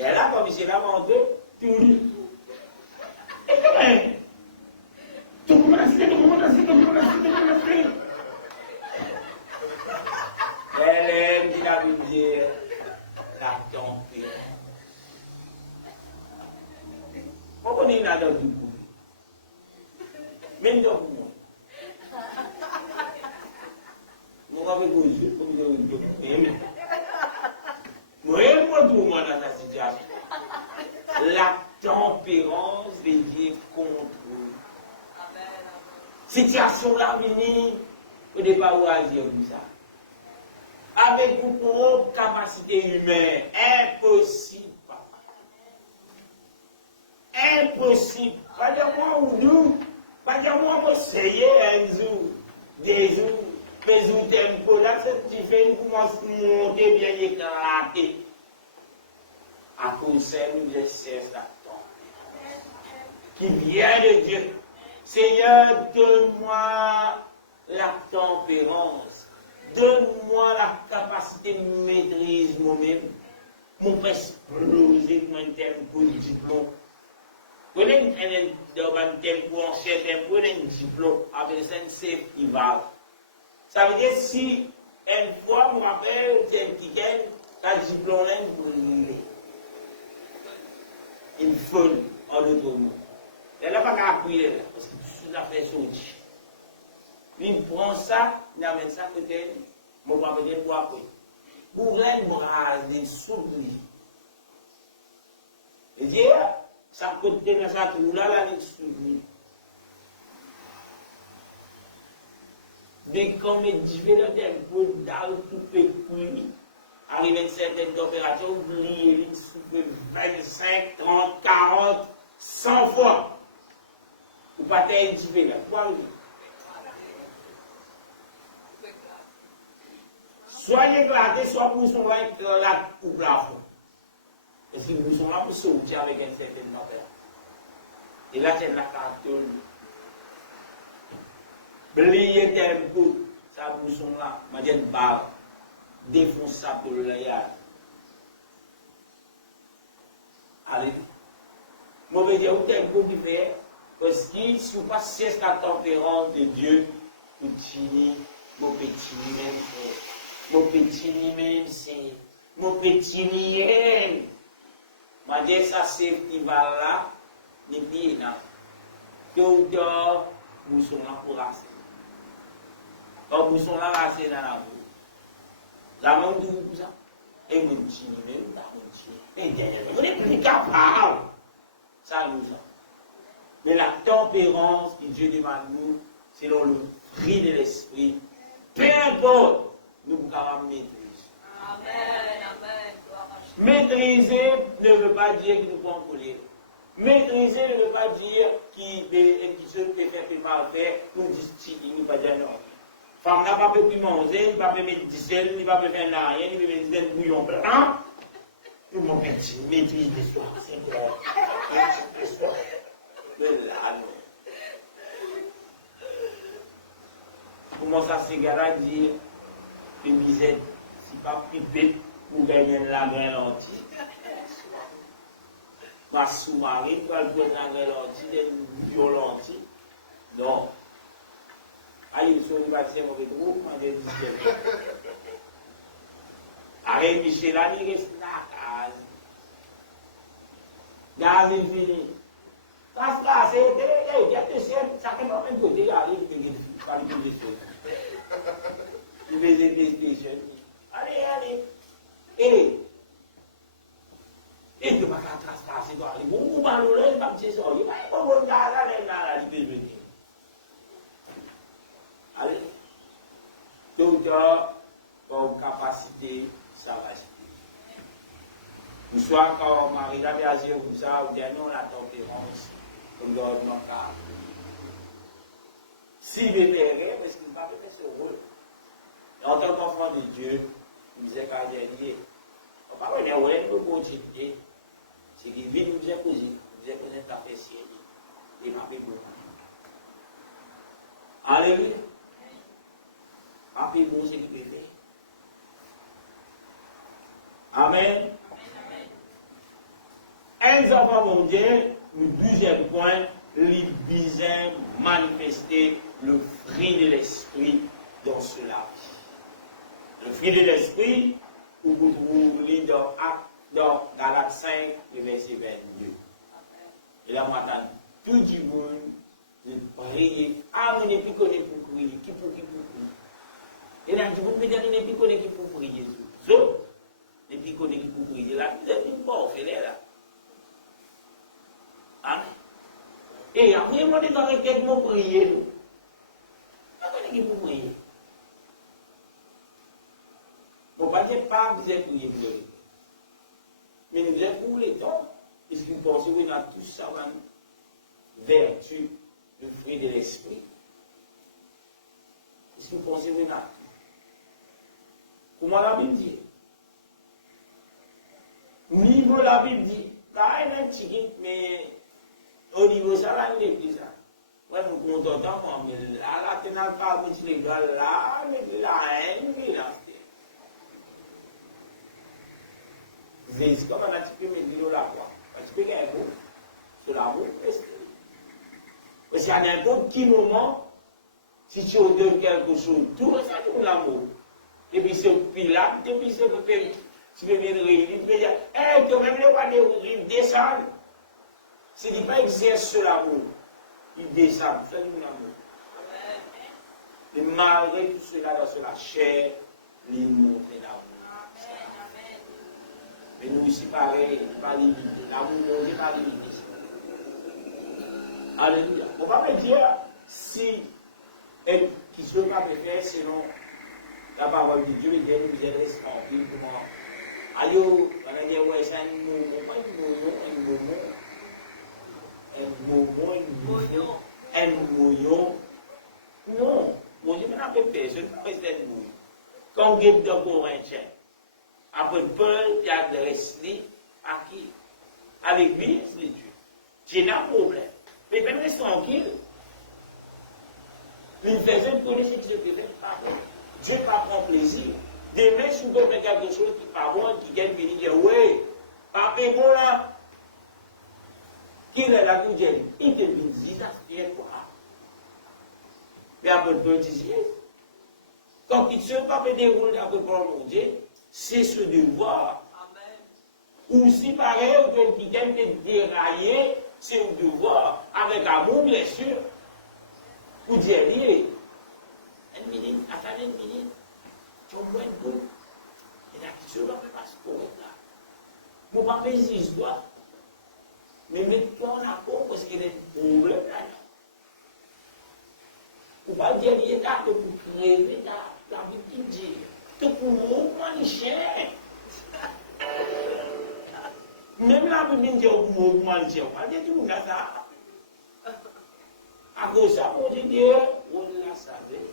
et là, comme c'est là, mon Dieu, tu lis. Et quand même, tout le monde a cité. Elle aime, dit la Bible, la tempérance. Pourquoi on est là dans du coup? Même dans le monde. Nous avons posé, comme nous avons dit, moi, dans la situation. La tempérance veut contrôle. Situation là, venue, au départ, où agir comme ça. Avec vos propres capacités humaines, impossible. Impossible. Pas de moi ou nous, pas de moi pour essayer un jour, des jours, mais où tempo là, c'est qui fait une commence à monter bien éclaté. À cause de l'exercice d'attente qui vient de Dieu. Seigneur, donne-moi la tempérance. Donne-moi la capacité de maîtrise moi-même. Mon père exploser comme un tempo de diplôme. Prenez un tempo en certain point un diplôme avec un festival. Ça veut dire si une fois, je me rappelle, c'est un petit un diplôme pour l'île. Il faut en d'autres mots. Elle n'a pas qu'à appuyer là, parce que tout ça fait sortir. Il prend ça, il amène ça côté, mon papa dit pour appuyer. Pour un bras de souris. Et dire, ça côté dans sa trou là, la souris. Dès qu'on met différents tempos dans tout pays, arrive à une certaine température, oubliez les souffle 25, 30, 40, 100 fois. Ou pas t'être différent. Soit éclaté, soit pour son là au plafond. Et si vous sont là pour sortir avec une certaine température. Et là, c'est la carte. Blier tempo, ça bouson là, m'a dit balle, défonce ça pour le layage. Allez, mauvais dire, où tempo qui fait, parce que si vous passez la tempérance de Dieu, vous tirez, mon petit même, c'est, mon petit même. M'a dit, ça c'est qui va là, les pieds là. D'autres, bouson là pour rasser. Quand vous sont là, c'est dans la boue. La main de vous, ça. Et vous dites, même, vous n'êtes plus capable. Ça nous a. Mais la tempérance que Dieu demande nous, selon le fruit de l'esprit, peu importe, nous pouvons maîtriser. Maîtriser ne veut pas dire qu'il nous contrôler. Maîtriser ne veut pas dire qu'il se peut faire plus mal faire pour distinguer, il ne pas dire non. Femme n'a pas pu manger, il ne pas pu mettre du sel, il ne pas pu faire rien, il ne peut pas mettre du bouillon blanc. Tout le monde maîtrise l'histoire, c'est clair. L'histoire de l'âme. Comment ça se garde dire que misère, si pas pipé pour gagner la graine entière. Ma sous-marine, quand elle prend la graine entière, des violents. Non. Aïe, ils sont bâtis mauvais groupe, on est dit. Arrête, Michel, là, il reste là, gaz infini. Ça se passe, il y a des ciels, ça ne peut pas même côté, il arrive, il fait des PlayStation. Allez. Et tu vas faire traspasser dans les bons mouvements, il va me dire ça. Il va y avoir un gars là, il peut venir. Allez. Donc, comme capacité, ça va se faire. Nous soit quand Marie avait agi comme ça, ou bien non, la tempérance, comme dans notre cas. S'il verrait, parce qu'il ne va pas faire ce rôle. Et en tant qu'enfant de Dieu, il disait qu'à dernier, on ne va pas venir, ouais, nous continuer. C'est qu'il vit, nous disait causer, nous disait qu'on est apprécié. Et m'a fait beaucoup. Alléluia. Après, bon, c'est qu'il peut faire. Amen. Un enfant mondial, le deuxième point, il vient manifester le fruit de l'esprit dans cela. Le fruit de l'esprit, vous trouvez dans Galates 5, le verset 22. Et là, maintenant, tout le monde de prier. Ah, mais n'est plus connu pour prier. Qui pour prier? Et là, je vous me dis, n'est plus connu qui pour prier. So, n'est plus connu qui pour prier. Là, vous êtes une pauvre, là. Amen. Et après, on est dans lequel vous priez. Vous qui pour prier. Bon, pas dire pas, vous êtes prié pour les. Mais nous êtes pour les temps. Est-ce que vous pensez qu'on a tout ça, vertu, le fruit de l'esprit? Est-ce que vous pensez qu'on a tout? Comment la Bible dit? Niveau la Bible dit, là, il y a un petit mais au niveau ça, là, il n'est plus ça. Ouais, nous comptons tant, mais là, tu n'as pas mis les doigts là, mais la haine, mais là. C'est comme un petit peu mettre la croix. Parce que il y a un mot sur l'amour, parce qu'à n'importe quel moment, si tu ordonnes quelque chose, tout ça, c'est l'amour. Et puis c'est Pilate, et puis c'est Pilate. Tu veux venir réunir, tu veux dire, hé, toi même le roi de descendre. C'est qu'il pas exerce sur l'amour. Il descend, c'est l'amour. Et malgré tout cela dans la chair, il montre l'amour. Mais nous ici, pareil, pas limité. L'amour n'est pas limité. Alléluia. On va me dire si elle qui se va faire selon la parole de Dieu, et Dieu nous est responsable. Comment aïe, on va dire, ouais, c'est un mouillon. Non, mon Dieu, on n'a pas fait, je ne peux pas faire un mouillon. Quand on est dans Corinthien, après Paul, il adresse à qui? À l'église de Dieu. J'ai un problème. Mais ben reste tranquille. Il faisait une connaissance qui se faisait pas bon. Dieu pas prend plaisir. Demain, si vous faites quelque chose qui n'est pas bon, qui vient venir dire, oui, papa est bon là. Qui est là tout Dieu? Il te dit, ça fait quoi? Mais après Paul dit, quand il ne se pas dérouler après Paul, mon Dieu, c'est ce devoir. Ou si pareil, quelqu'un peut dérailler, c'est un devoir, avec amour, bien sûr. Ou dire, une minute, attendez une minute, tu as moins de goût. Et là, tu ne vas pas se courir là. Je ne vais pas faire des histoires. Mais mettons la peau parce qu'il y a des problèmes là. Ou pas dire, il est là pour créer la vie qui dit. Tout pour moi, les chiens. comment dire, on va dire tout ça. À cause de ça, on dit Dieu, on l'a savait.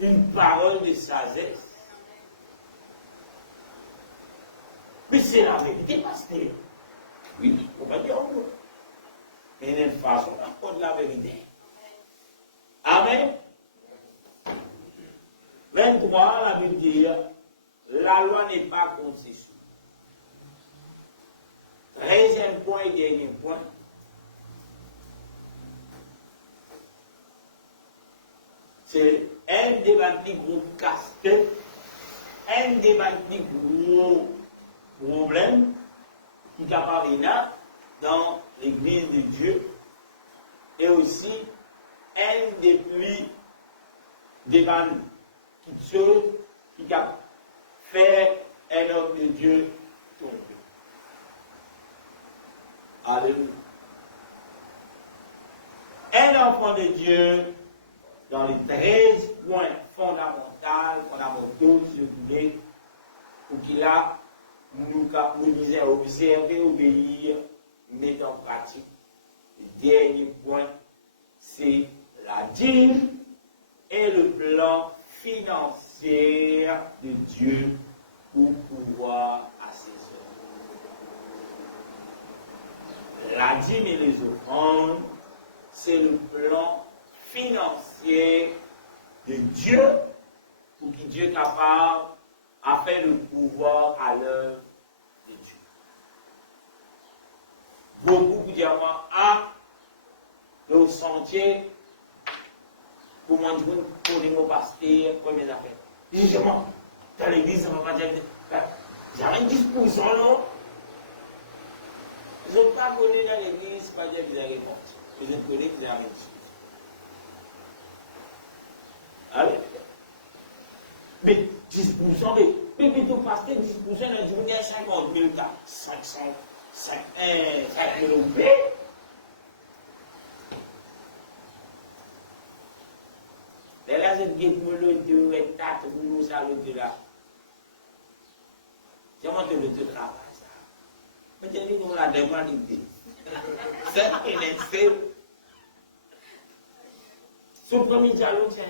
Une parole de sagesse. Mais c'est la vérité, pasteur. Oui, on va dire non. Mais d'une façon, encore de la vérité. Amen. 23, la Bible dit, la loi n'est pas concessive. 13e point et dernier point. C'est un des plus gros casse-tête, un des plus gros problèmes qui est capable là dans l'église de Dieu et aussi un des plus débat qui a fait un homme de Dieu tomber. Alléluia. Un enfant de Dieu dans les 13 points fondamentaux, si vous voulez, pour qu'il a nous disait observer, obéir, mettre en pratique. Le dernier point, c'est la dîme et le plan financier de Dieu pour pouvoir assaisonner. La dîme et les offrandes, c'est le plan financier de Dieu pour que Dieu soit capable à faire le pouvoir à l'œuvre de Dieu. Beaucoup de diamants le sentier pour manger pour les mots pasteur, première affaire. Justement, dans l'église, ça ne va pas dire, j'avais 10%, non? Je ne pas connaître dans l'église, pas dire qu'ils avaient réponse. Je connais qu'ils avaient 10%. Allez. Mais 10%, mais tout pasteur, 10%, on a dit, vous avez 50 000 cas, 500, 5 000 euros. Mais là, c'est bien pour le 2 et 4, pour nous, ça, le 2 là. J'ai monté le 2 travail, ça. Mais j'ai dit, nous, la demande idée. Ça, il est fait. Ce premier dialogue, tiens.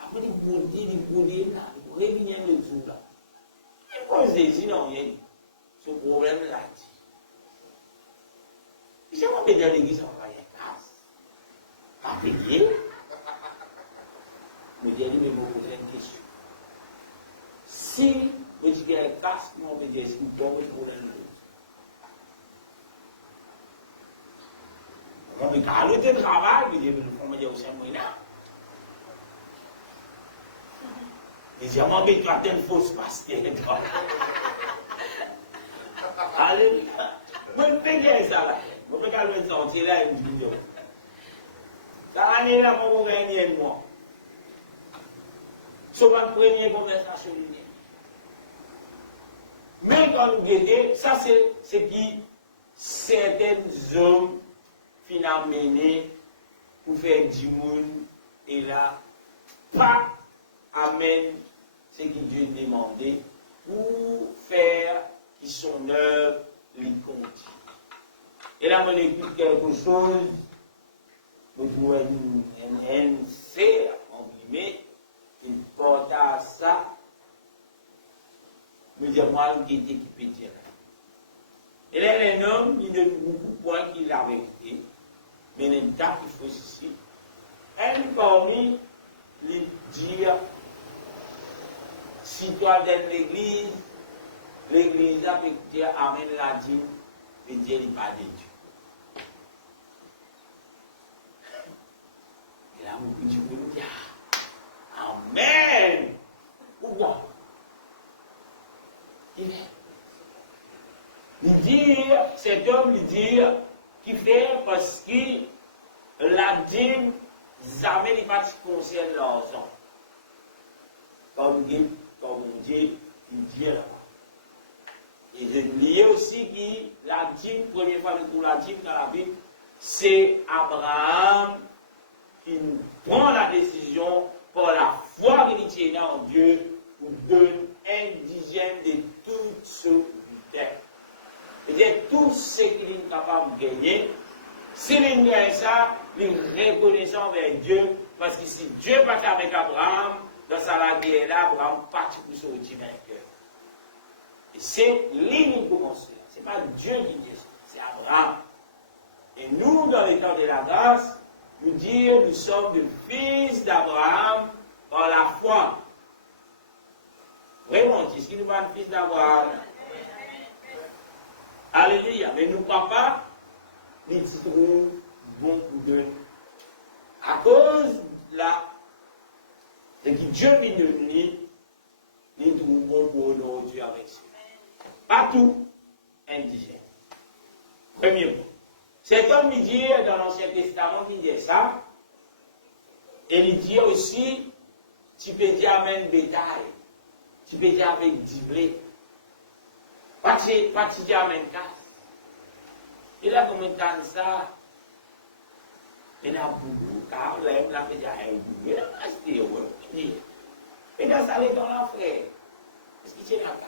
Après, il boudir là, il revient le tout là. Et quand je dis, non, il y a ce problème là. J'ai monté dans l'église, on va y casse. Pas payer. Mais j'ai dit, mais vous posez une question. Si vous dites qu'il y a un casse, on va dire, est-ce que vous pouvez trouver un autre? On va dire, quand le travail, vous dites, on va dire, c'est moi là. Il dit, moi, tu as telle fausse pasteur. Alléluia. Moi, je fais ça là. Je fais qu'elle me sortir là et me dit, ça année là, moi, je vais gagner moi. C'est ma première conversation. Mais quand nous guettons, ça c'est ce qui certains hommes finalement menés pour faire du monde et là, pas amen ce que Dieu demandait pour faire qui son œuvre lui continue. Et là, on écoute quelque chose, nous pouvons un C, en guillemets, il porte à ça, nous disons, moi, qui est équipé de terrain. Et là, un homme, il ne nous beaucoup de points qu'il a vérité, mais il y a une table qu'il faut ici. Un parmi les dire, si toi dans l'église avec Dieu amène la dîme, mais Dieu n'est pas de Dieu. Et là, beaucoup de gens me disent, amen. Pourquoi? Il dit, cet homme lui dit, qui fait parce que la dîme, jamais n'est pas concerne l'argent. Comme on dit, il dit là. Et je dis aussi que la dîme, première fois pour la dîme dans la Bible, c'est Abraham qui prend la décision par la foi qu'il tient en Dieu pour donner 1/10 de tout ce terre. capable de gagner. Si nous gagnons ça, nous reconnaissons avec Dieu, parce que si Dieu n'est pas avec Abraham, dans sa guerre là, Abraham partit pour sortir vainqueur. Et c'est lui qui commence. Ce n'est pas Dieu qui dit ça, c'est Abraham. Et nous, dans les temps de la grâce, nous disons nous sommes des fils d'Abraham par la foi. Vraiment, est-ce qu'il nous va un fils d'Abraham? Alléluia. Mais nous, papa, nous trouvons bon pour Dieu. À cause de la, c'est que Dieu vient de nous trouvons bon pour honorer Dieu avec ça. Pas tout indigène. Premier point. Cet homme, il dit dans l'Ancien Testament, il dit ça. Et il dit aussi, tu peux dire avec bétail. Tu peux dire avec 10 blés. Pas tu dire avec 4. Il a combien de temps ça? Il a beaucoup, car là, il a fait déjà un bout. Il a acheté, oui. Et dans ça, il est dans la frère. Est-ce qu'il tient la carte?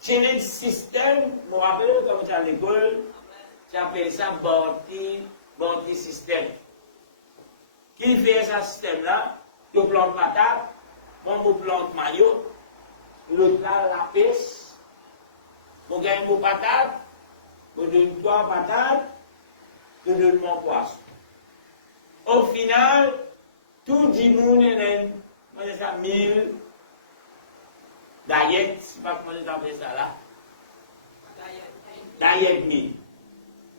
C'est le système, je me rappelle, comme tu as à l'école, tu appelles ça Banti système. Qui fait ce système-là? Tu plantes patate, tu plantes maillot, l'autre là, la pêche, tu gagnes vos patates, tu donnes 3 patates, tu donnes mon poisson. Au final, tout le monde est 1000 Dayet, c'est pas comment on appelle ça là. Dayet 1000.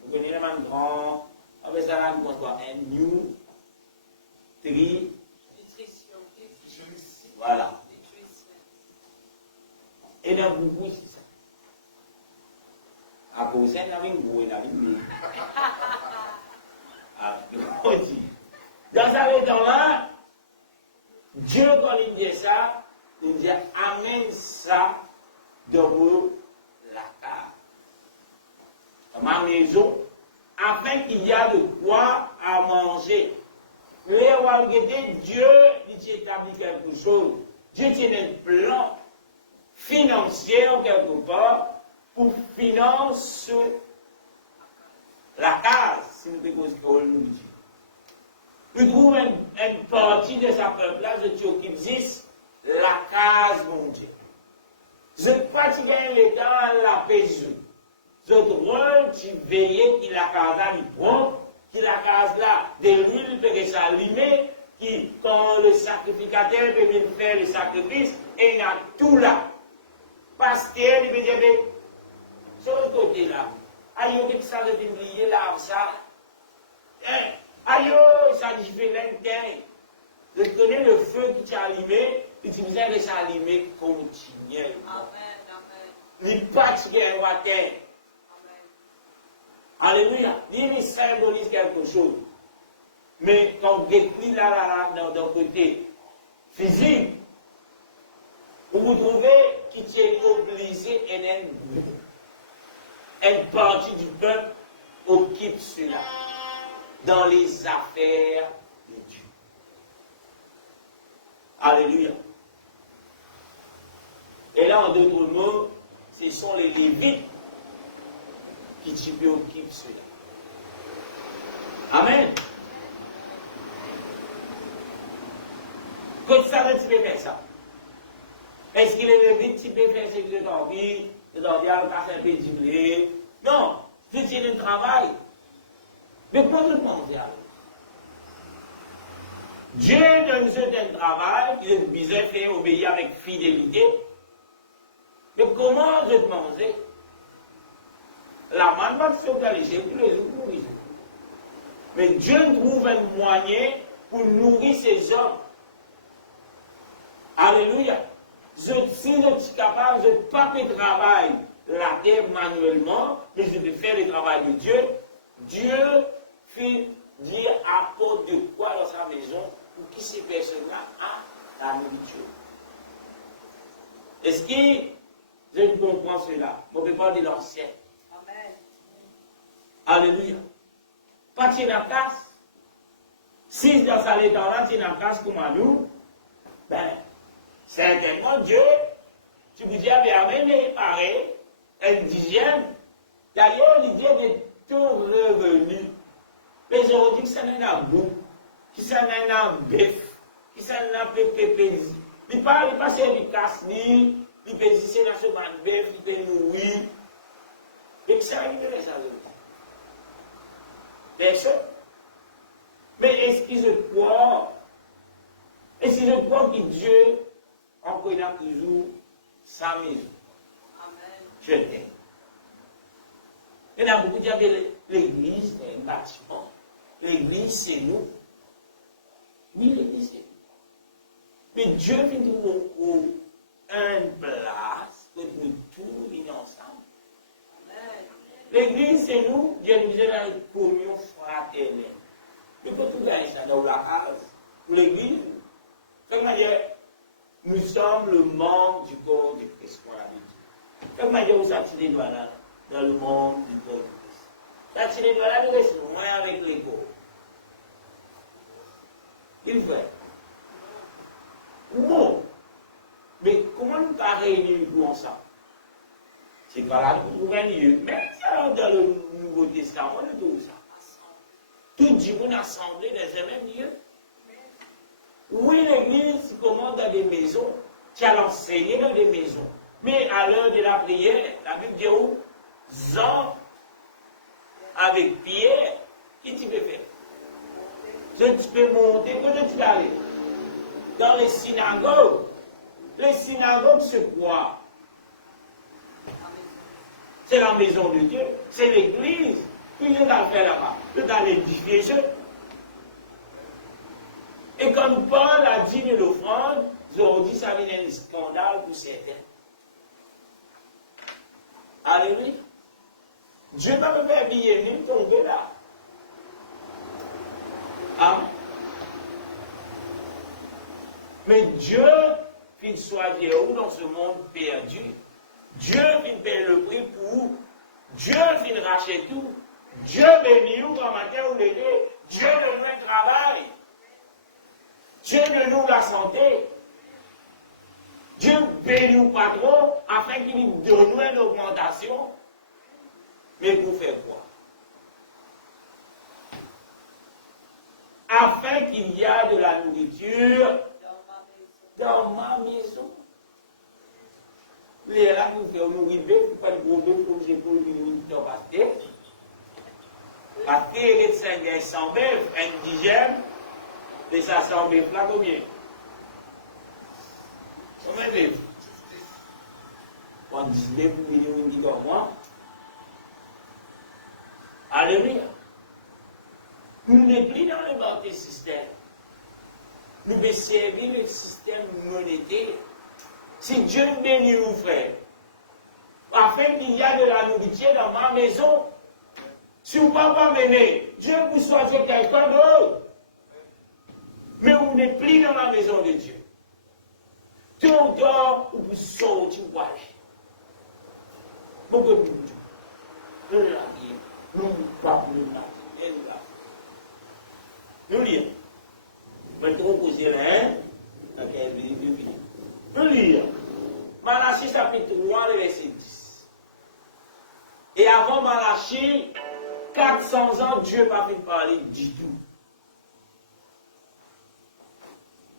Vous connaissez un grand, on appelle ça là, un new, tri. Voilà. Et dans beaucoup, c'est ça. À cause de ça, il y a une grosse, dans ça, temps-là, Dieu, quand il dit ça, il dit amène ça dans la cave, dans ma maison, afin qu'il y ait de quoi à manger. Les rois Dieu, il établit quelque chose. Dieu tient un plan financier en quelque part pour financer la case, si nous pouvons nous dire. Nous trouvons une partie de sa peuple-là, je dis qui existe, la case mondiale. Je pratique l'état à la paix. Je rôle qui veille qui la case là, il prend, qui la case là, de l'huile peut s'allumer, qui, quand le sacrificateur peut venir faire le sacrifice, et il a tout là. Pasteur, il peut dire, sur le côté là, aïe, il ça de oublier là, ça. Aïe, ça dit, fait l'intérêt. Je connais le feu qui t'a allumé, utiliser les allumés continuellement. Il pas de water. Alléluia. Il symbolise quelque chose. Mais quand on décrit là, dans le côté physique, vous vous trouvez qui est obligé une partie du peuple occupe cela dans les affaires de Dieu. Alléluia. Et là, en d'autres mots, ce sont les Lévites qui occupent cela. Amen. Quand ça, tu peux faire ça. Est-ce que les Lévites, tu peux faire ce que tu as envie, tu as envie de passer un peu de non, c'est le travail. Mais pas de mentir. Dieu donne un travail, il est besoin de faire obéir avec fidélité. Mais comment je te manger? La manne va se faire léger tous les jours pour nourrir. Mais Dieu trouve un moyen pour nourrir ses hommes. Alléluia. Si je suis capable, je ne peux pas travailler la terre manuellement, mais je peux faire le travail de Dieu. Dieu fait dire apporte de quoi dans sa maison pour que ces personnes-là aient la nourriture. Est-ce que je comprends cela? On ne peut pas dire l'ancien. Amen. Alléluia. Pas tu la casse. Si dans sa l'état-là, tu la casse comme à nous, ben, certainement Dieu, tu vous dis, mais pareil, indigène. D'ailleurs, l'idée est tout revenu. Mais je dis que ça n'a pas goût, que ça n'a pas bœuf, que ça n'a pas pépé. Il ne parle pas efficace, il peut exister dans ce banc de bœuf, il peut nourrir. Et que ça arrive les gens. Personne. Mais est-ce que je crois, est-ce que je crois que Dieu emploie toujours sa maison? Amen. Je t'aime. Il y a beaucoup qui disent l'église est un bâtiment. L'église, c'est nous. Oui, l'église, c'est nous. Mais Dieu vient nous pour une place pour nous tous venir ensemble. L'église, c'est nous. Dieu nous dit dans une communion fraternelle. Mais quand tout gagner ça dans la case, pour l'église, de toute manière, nous sommes le membre du corps du Christ, qu'on a dit. De toute manière, vous attirez les doigts là, dans le membre du corps du Christ. Vous attirez les doigts là, nous restons moins avec les corps. Il fait. Bon. Mais comment nous avons réuni pour ça? C'est pas là pour trouver un lieu. Mais ça, dans le Nouveau Testament, on a tout ça. Tout le monde assemblé dans un même lieu. Oui, l'église commence dans des maisons. Tu as l'enseigné dans des maisons. Mais à l'heure de la prière, la Bible dit où? Jean, avec Pierre, qu'est-ce que tu peux faire? Tu peux monter, quand tu vas aller? Dans les synagogues. Les synagogues, c'est quoi? C'est la maison de Dieu, c'est l'église. Puis il a fait là-bas, il a l'édifié. Et comme Paul a dit de l'offrande, ils ont dit que ça vient un scandale pour certains. Alléluia. Dieu n'a pas fait billet ni tomber là. Amen. Mais Dieu fait soigner où dans ce monde perdu. Dieu vient payer le prix pour. Dieu vient racheter tout. Dieu bénit nous dans matin ou l'été. Dieu donne un travail. Dieu donne nous la santé. Dieu bénit nous pas trop afin qu'il nous donne une augmentation. Mais pour faire quoi? Afin qu'il y ait de la nourriture dans ma maison. Les là pour faire nourrir bœuf, pas de gros bœuf pour j'ai pour une dans la tête. À tirer de 5 100 bœuf, indigène, les 500 bœuf là combien? Combien de bœuf? On 19 millions de comme moi. Alléluia. Nous n'est plus dans le banque système. Nous devons servir le système monétaire. Si Dieu bénit nous, frère, afin qu'il y ait de la nourriture dans ma maison, si vous ne pouvez pas mener, Dieu vous choisit quelqu'un d'autre. Mais vous n'êtes plus dans la maison de Dieu. Tout le temps, vous sortez, vous allez. Beaucoup de monde. Nous l'avons dit, nous ne pas plus là. Nous lisons. Maintenant, vous posez là, dans quel livre? Nous lisons. Malachie chapitre 3, le verset 10. Et avant Malachie, 400 ans, Dieu n'a pas fait parler du tout.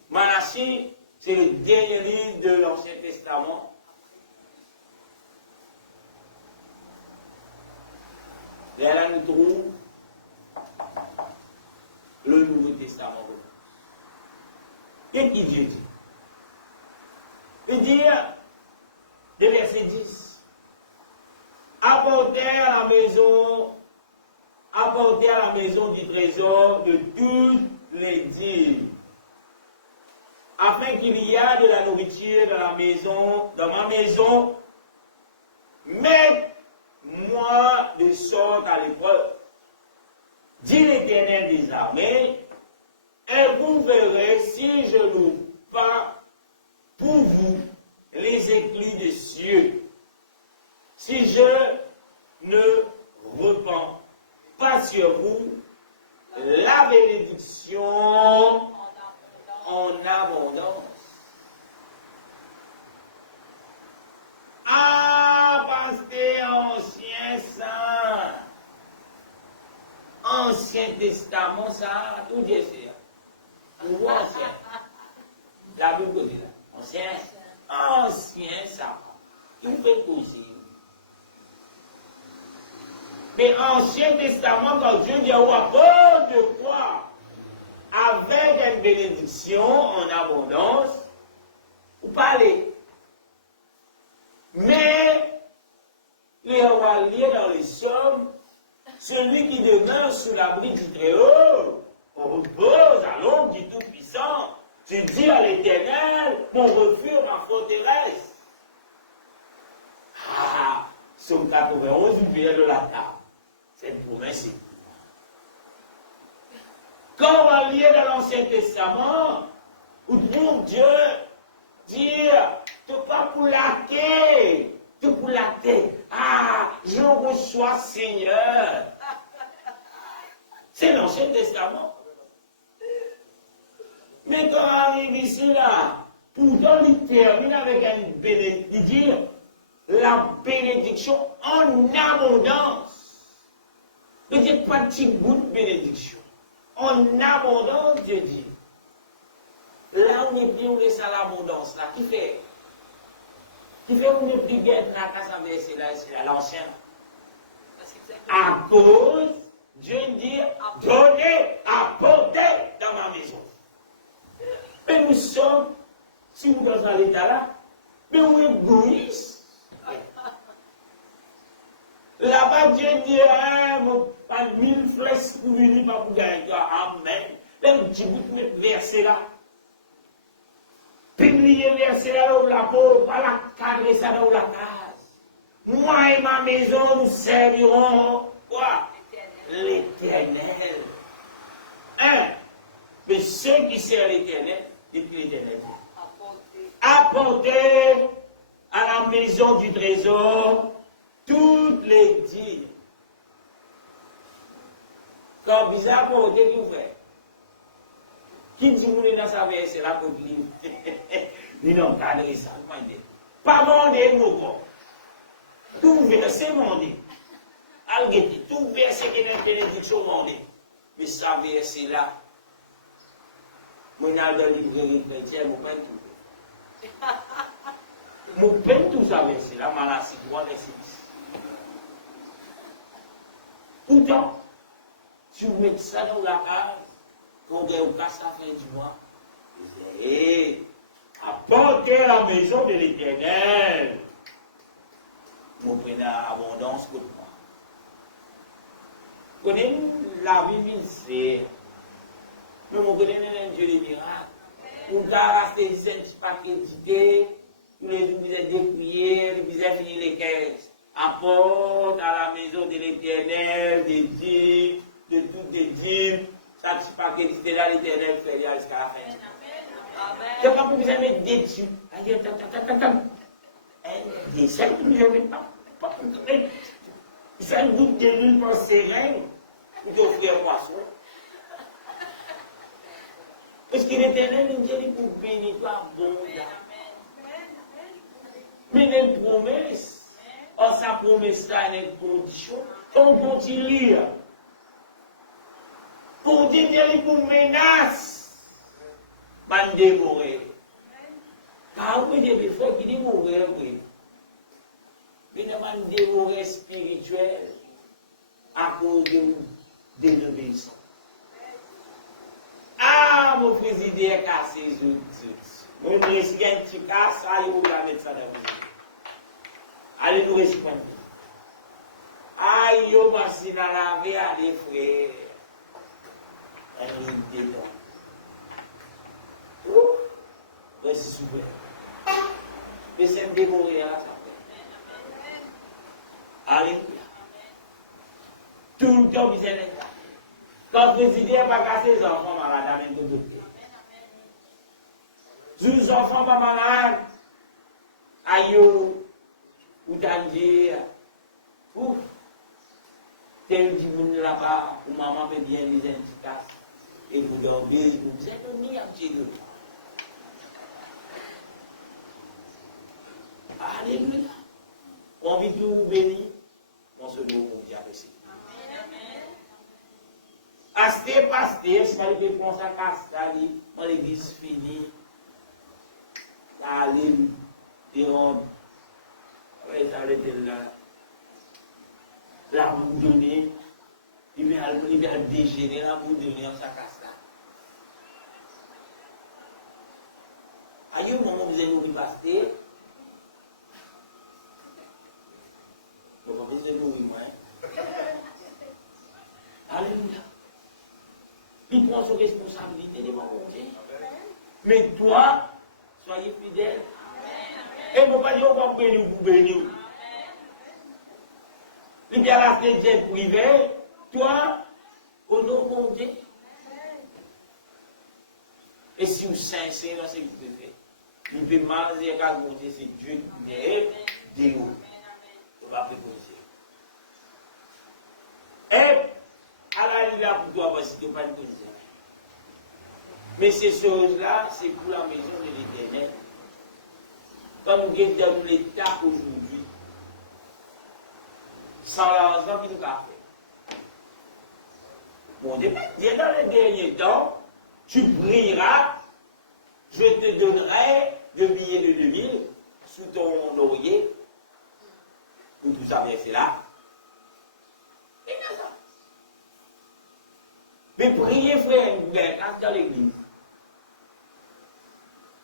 Malachie, c'est le dernier livre de l'Ancien Testament. Et là, nous trouvons le Nouveau Testament. Qu'est-ce qu'il dit? Il dit, le verset 10, apportez à la maison du trésor de toutes les dîmes, afin qu'il y ait de la nourriture dans ma maison, mettez-moi de sorte à l'épreuve, dit l'Éternel des armées, et vous verrez si je n'ouvre pas pour vous les écluses des cieux, si je ne repens pas sur vous la bénédiction en abondance. Ah, pasteur, Testament, ça, tout Dieu c'est. Nouveau ancien. La Bible côté là. Ancien, ça. Il fait aussi. Mais Ancien Testament, quand Dieu dit, de quoi? Avec une bénédiction en abondance, vous parlez. Mais, les rois liés dans les sommes, celui qui demeure sous l'abri du Très-Haut, repose à l'ombre du Tout-Puissant. Tu dis à l'Éternel, mon refuge, ma forteresse. Ah, Psaume 91, vous verrez de la table. Cette promesse est. Quand on va lire dans l'Ancien Testament, où Dieu dire, tu pas pour laquer, tu pour laquer. Ah, je reçois Seigneur. C'est l'Ancien Testament. Mais quand on arrive ici, là, pourtant il termine avec une bénédiction, il dit la bénédiction en abondance. Il dit pas petit bout de bénédiction. En abondance, Dieu dit. Là, on est bien, on est à l'abondance, là. Qui fait on est plus guette, là, quand ça verset là, c'est à l'ancien. À cause, Dieu dit, donnez, apportez dans ma maison. Mais nous sommes, si nous sommes dans l'état là, mais on est égoïstes. Là-bas, Dieu dit, pas 1000 flèches pour venir, pas pour gagner. Amen. Même petit bout de verset là. Publier verset là, où la peau, pas la cadre, ça dans la case. Moi et ma maison, nous servirons, quoi? L'Éternel. Mais ceux qui servent l'Éternel, depuis l'Éternel. Apportez à la maison du trésor toutes les dires. Quand bizarre, pour qui vous faites? Qui dit vous dans sa vie, c'est la côte libre. Nous n'avons pas de ça. Pas demander nos corps. Tout verset mandé. Algéti, tout verset qui est une bénédiction mandé. Mais ça verset là, mon alde librairie chrétienne, mon peine tout. Mon peine tout ça verset là, Malassie 3, verset 10. Pourtant, si vous mettez ça dans la case, on gagne pas ça fin du mois. Et apportez la maison de l'Éternel. Vous prenez abondance pour moi. Vous connaissez la vie misère. Mais vous connaissez un Dieu des miracles. Vous avez racheté 7 paquets d'idées. Tous les jours, vous êtes dépouillés, vous avez fini les caisses. Apporte à la maison de l'Éternel des dîmes, de toutes les dîmes. Chaque paquet d'idées là, l'Éternel fait jusqu'à la fin. C'est pas pour vous mettre des dîmes. Des cinq, vous ne mettez pas. C'est un goutte de l'huile pour serein, pour offrir un poisson. Parce que l'Éternel, il dit pour bénir toi, bon. Mais les promesses, sa promesse là, il y a une condition, on continue lire. Pour dire pour menace, man dévorer. Car oui, il faut qu'il dévorer, oui. Mais il y a un dévorer spirituel à cause de l'obéissance. Ah, mon président est cassé les autres. Mon président est cassé, allez vous la mettre ça dans le vie. Allez nous répondre. Aïe, yo, machine à laver, allez, frère. Un lit dedans. Ouh, merci souvent. Mais c'est un dévoré à ça. Alléluia. Tout le temps, vous êtes là. Quand le président n'a pas cassé les enfants malades, même de l'autre. Les enfants pas malades, aïe, ou t'as dit, ouf, tel petit monde là-bas, où maman fait bien les efficaces, et vous dormez, vous êtes mis à pied de toi. Alléluia. On vit tout béni, on se loue pour Dieu avec ça. À ça, il fait prendre sa casse, dans l'église finie, aller, et on, ça arrêter là. Là, vous donnez, il vient déjeuner, là, vous donnez sa casse là. Aïe, au moment où vous allez nous passer, vous allez nous moi. Alléluia. Il prend ses responsabilités devant Dieu. Mais toi, soyez fidèle. Et vous ne pas dire qu'on bénit ou vous bénir. Il y a la fête privée, toi, au nom de Dieu. Et si vous êtes sincère dans ce que vous faites, vous pouvez manger quand vous montez, c'est Dieu qui est Dieu. On va préposer. Et à la ligne pour toi, parce que tu n'as pas de position. Mais ces choses-là, c'est pour la maison de l'Éternel. Comme nous sommes dans l'état aujourd'hui, sans l'argent qu'il nous a fait. Bon, dans les derniers temps, tu brilleras, je te donnerai le billet de 2000 sous ton laurier. Pour tout ça, c'est là. Et bien ça. Mais priez, frère, dans l'église.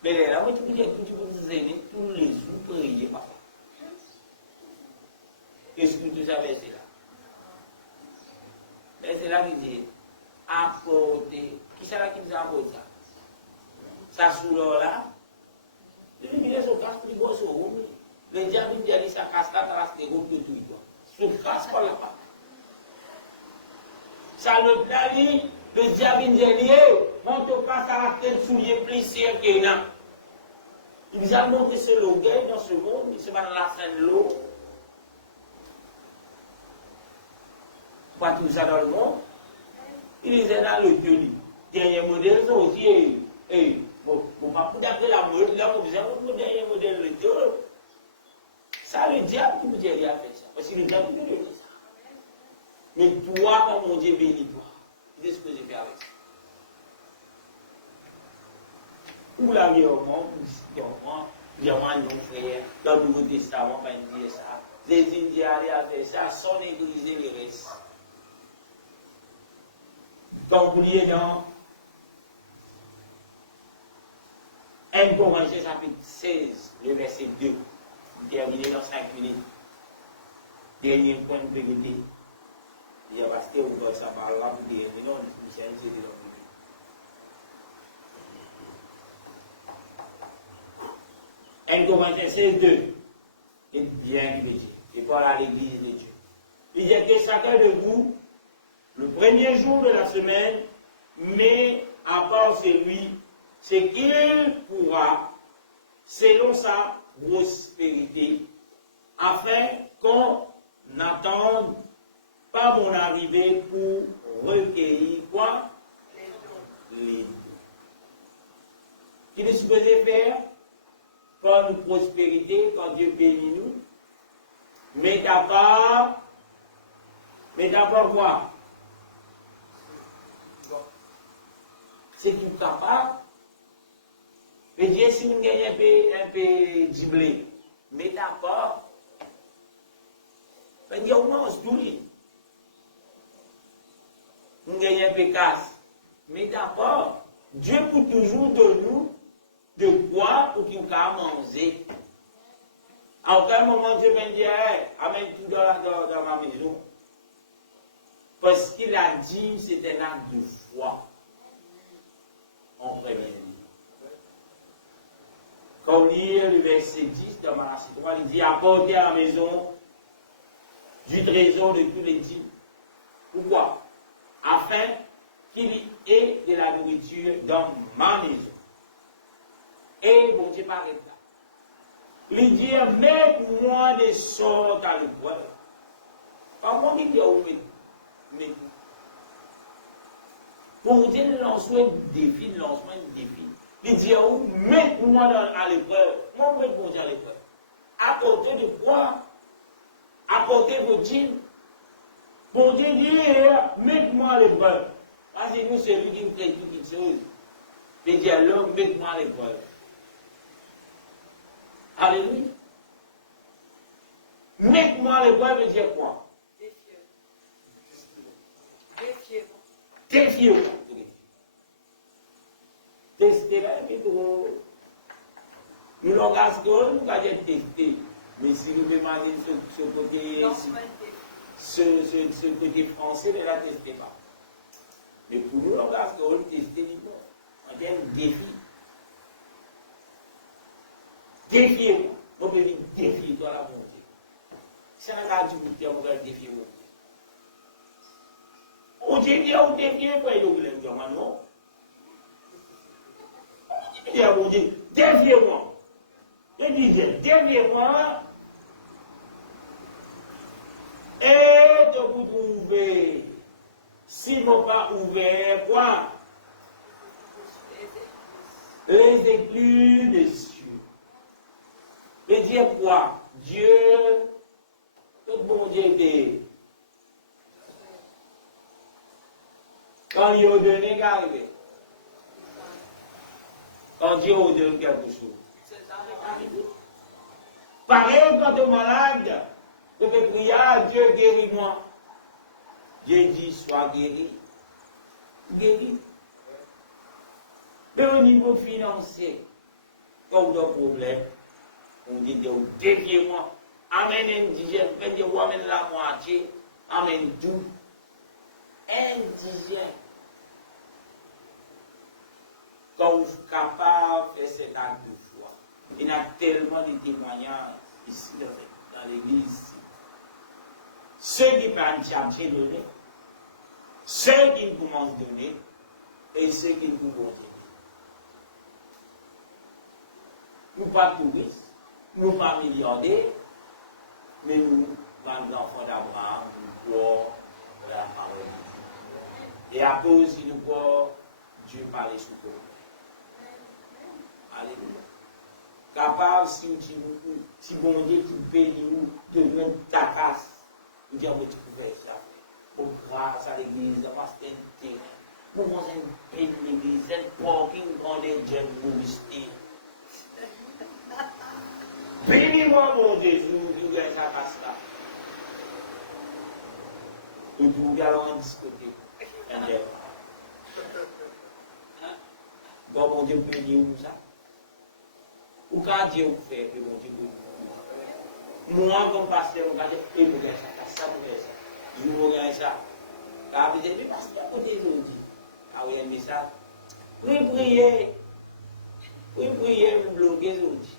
Mais là, vous pouvez tous les jours, priez, papa. Qu'est-ce que tout ça, c'est là? Mais c'est là qu'il dit, apporter. Qui c'est là qui nous apporte ça? Ça sous l'or là. Il dit, les autres casques, ils bossent au haut. Le diable, il dit, ça casse là, ça reste des groupes de tout. Sous le casque, pas là-bas. Ça le plaît, le diable, il dit, on te passe à la tête sous les plaisirs qu'il y a. Il nous a montré ce l'orgueil dans ce monde, il se met dans la fin de l'eau. Pas tout ça dans le monde. Il disait dans le tenu. Dernier modèle, ça aussi. Bon, pas pour d'après la mode, là, vous avez un dernier modèle, le Dieu. Ça, le diable qui vous dit, il a fait ça. Parce que le diable ne fait ça. Mais toi, comme mon Dieu bénit toi, qu'est-ce que j'ai fait avec ça? Où la vie au monde, où il y a un frère, dans le Nouveau Testament, quand il dit ça, les Indiens allaient à faire ça, sans négliger les restes. Quand vous lisez dans 1 Corinthiens chapitre 16, le verset 2, terminé dans 5 minutes, dernier point de vérité. Il y a parce que vous voyez ça par là, vous dites, non, c'est un CD dans le 1 Corinthiens 16, 2, et bien Dieu, et par à l'église de Dieu. Il dit que chacun de vous, le premier jour de la semaine, met à part celui, c'est qu'il pourra, selon sa prospérité, afin qu'on n'attende pas mon arrivée pour recueillir quoi? Les dons. Qu'il est supposé faire par une prospérité, quand Dieu bénit nous, mais d'abord quoi? C'est tout capable. Mais Dieu, si nous gagnons un peu d'imblé, mais d'abord, on dit, on mange tout. Nous gagnons un peu casse. Mais d'abord, Dieu peut toujours de nous de quoi pour qu'il puisse manger. À aucun moment, Dieu va dire, amène tout dans ma maison. Parce qu'il a dit, c'est un acte de foi. En premier lieu. Quand on lit le verset 10 de Malachie 3, il dit, apportez à la maison du trésor de tous les dîmes. Pourquoi? Afin qu'il y ait de la nourriture dans ma maison. Et bon Dieu paraît là. Il dit, mets-moi des sortes à l'épreuve. Par contre, il dit, mais pour Dieu, le lancement de défi, il dit, mets-moi à l'épreuve. Moi, je vais Dieu à l'épreuve. À côté de quoi? À côté de vos dîmes. Pour Dieu dit, mets-moi à l'épreuve. Parce que nous, c'est lui qui nous crée toutes les choses. Mais dire l'homme, mets-moi à l'épreuve. Alléluia. Mets-moi à l'épreuve veut dire quoi? Défiez-vous. Défiez-vous. Testez-la, mais pour nous, langage qu'on nous va dire tester. Mais si nous demandons ce côté, ce côté français, ne la testez pas. Mais pour nous, langage qu'on tester libre. On dit un défi. Défiez-moi. On me dit défie-toi la montée. C'est un cas du coup, on va défier moi. On dit bien, on défie, quoi, il doit le dire, non? On dit, défiez-moi. Je dis, défiez-moi. Et de vous trouver. Si vous pas ouvert, quoi? Les éclus des cieux. Mais dire quoi? Dieu, tout bon Dieu était. Quand il a donné, qu'arrivé? Quand Dieu a donné quelque chose. Pareil quand tu es malade, tu peux prier à Dieu, guéris-moi. Dieu dit, sois guéri. Guéri. Mais au niveau financier, comme de problème, on dit, défiez-moi. Amène indigène, faites-vous amène la moitié, amène tout. Indigène. Quand vous êtes capable de faire cet acte de foi, il y a tellement de témoignages ici dans l'église. Ceux qui prennent charger donner, ceux qui commencent à donner et ceux qui ne commencent pas. Nous pas touristes, nous pas milliardaires, mais nous, les enfants d'Abraham, nous croyons la parole. Et à cause de nous croyons, Dieu parlait sous nous. Alléluia. Capable, si bon Dieu qui bénit nous, de nous ta casse, nous disons, mais tu peux faire ça. Pour grâce à l'église, à ma sainteté, nous avons une belle église, un parking dans les jeunes mouristiques. Bénis-moi, mon Dieu, nous gagnons sa casse là. Nous allons en discuter. Bon, mon Dieu, bénis nous ça. Ou quand Dieu vous fait, que mon Dieu vous fait. Moi, comme pasteur, on va dire, et vous gagnez ça, ça, vous gagnez ça. Je vous gagne ça. Car vous êtes pasteur, vous dites, ah oui, un message. Oui, priez. Oui, priez, vous bloquez aujourd'hui.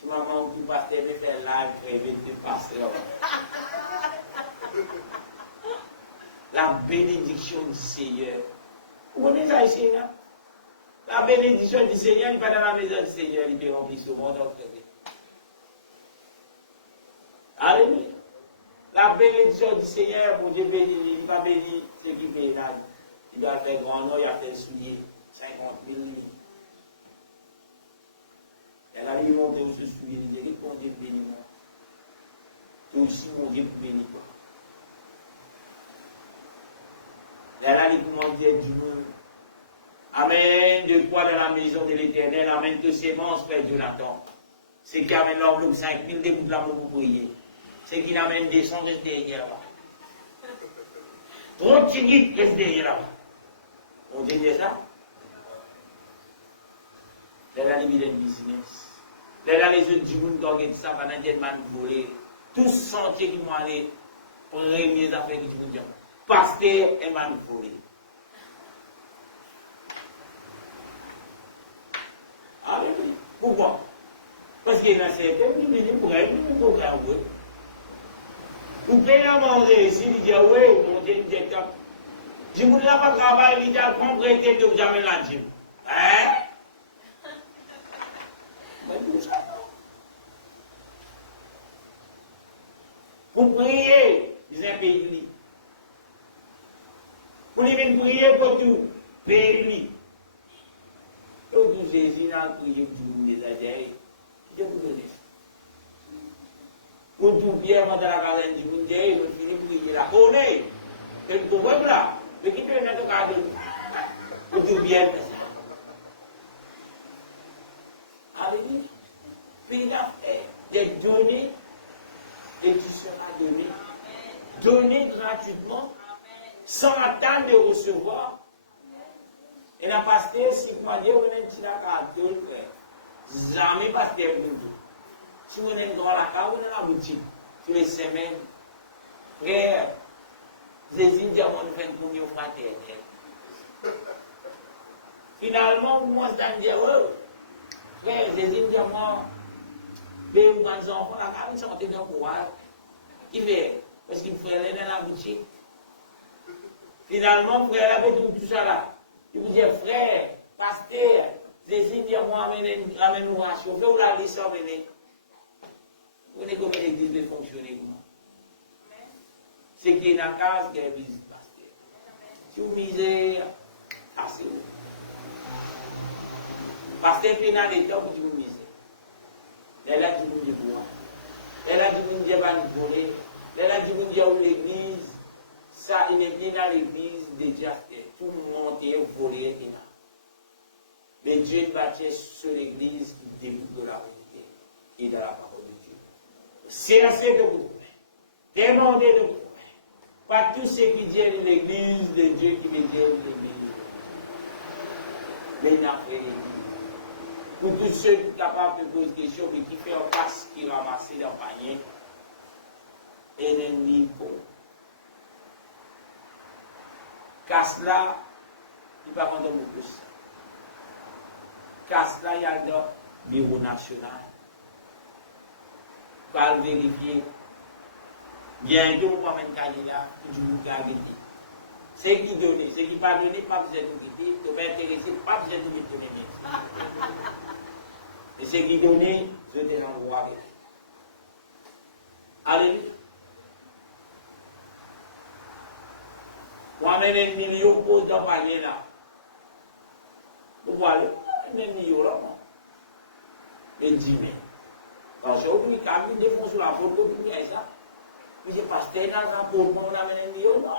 Si maman ou pasteur me fait live, prévenu de pasteur. La bénédiction du Seigneur. Vous connaissez ça ici, non? La bénédiction du Seigneur, il n'est pas dans la maison du Seigneur, il peut remplir ce monde en fait. Alléluia. La bénédiction du Seigneur, pour Dieu bénir, il ne va pas bénir ceux qui payent là. Il doit faire grand nom, il a fait souiller 50 000 livres. Elle a dit, mon Dieu, ce souiller, il dit, mon Dieu bénit moi. Et aussi, mon Dieu bénit toi. Elle a dit, comment dire du monde. Amène de toi dans la maison de l'Éternel, amène de sémences, Père Jonathan. Ce qui amène l'enveloppe 5 000 des bouts de l'amour pour prier. Ce qui amène des sons, reste derrière là-bas. Trop de timide, reste derrière là-bas. On dit ça? Là, là, les billets de business. Là, là, les autres du monde qui organisent ça, pendant des man volés. Tous sentiers qui vont aller pour réunir les affaires qui vous disent. Pasteur et man volé. Alléluia. Pourquoi? Parce qu'il y a certains qui me disent pour être plus programme. Vous payez à manger ici, il dit oui, mon directeur. Je ne voulais pas travailler, il dit à prendre prêter de jamais la gym. Hein? Mais tout ça, non. Pour prier, ils ont payé lui. Pour les venir prier pour tout, payez lui. Donc, vous Jésus n'a prié pour les adhérés. Je vous le dis. Pour tout bien, dans la carène du monde, ils ont fini de prier la connaît. Tu comprends là? Mais qui te met dans le cadre pour tout bien faire ça? Alléluia. Puis il a fait des données et tu seras donné. Donné gratuitement, sans attendre de recevoir. Et la pasteur, si vous m'avez dit, vous n'êtes pas cadeau, jamais pasteur pour vous. Si vous êtes dans la cave, vous êtes dans la boutique, tous les semaines. Frère, Jésus dit à mon frère pour nous fraternel. Finalement, moi, je dis, oh, frère, Jésus dit à moi, mais vous, les enfants, la cave, ils sont en train de pouvoir. Qui fait? Parce qu'il faut aller dans la boutique. Finalement, frère, avec tout ça là, il vous dit, frère, pasteur, Jésus dit à moi, ramène-nous à chauffer ou la liste à venir. Vous connaissez comment l'église peut fonctionner comment? C'est qu'il y a une case qui est l'église, pasteur. Si vous misez, assez haut. Pasteur, qui est dans l'état pour vous miser. Elle là qui vous dit quoi? Elle là qui vous dit pas nous voler. Elle là qui vous dit où l'église, ça, il est bien dans l'église déjà. Tout le monde est volé. Mais Dieu bâtit sur l'église qui débute de la vérité et de la parole de Dieu. C'est assez de vous. Demandez de vous. Pas tous ceux qui disent l'église de Dieu qui me disent l'église. Mais pour tous ceux qui sont capables de poser des questions, mais qui font en face, qui ramassent dans le panier, ennemi bon. Casse-là, il ne va pas prendre beaucoup de ça. Casse-là, il y a le bureau national. Il va vérifier. Bientôt, on va mettre un candidat pour du garder. C'est qui donne, c'est qui pas donné, pas besoin de quitter. Tu vas intéresser, pas besoin de quitter. Et c'est qui donne, je te l'envoie avec. Alléluia. On amène un million pour t'en parler là. Vous voyez, un million là. Mais dis-moi. Parce que oui, quand il défonce sur la photo, il y a ça. Mais c'est parce que dans un pot, on amène un million. Non.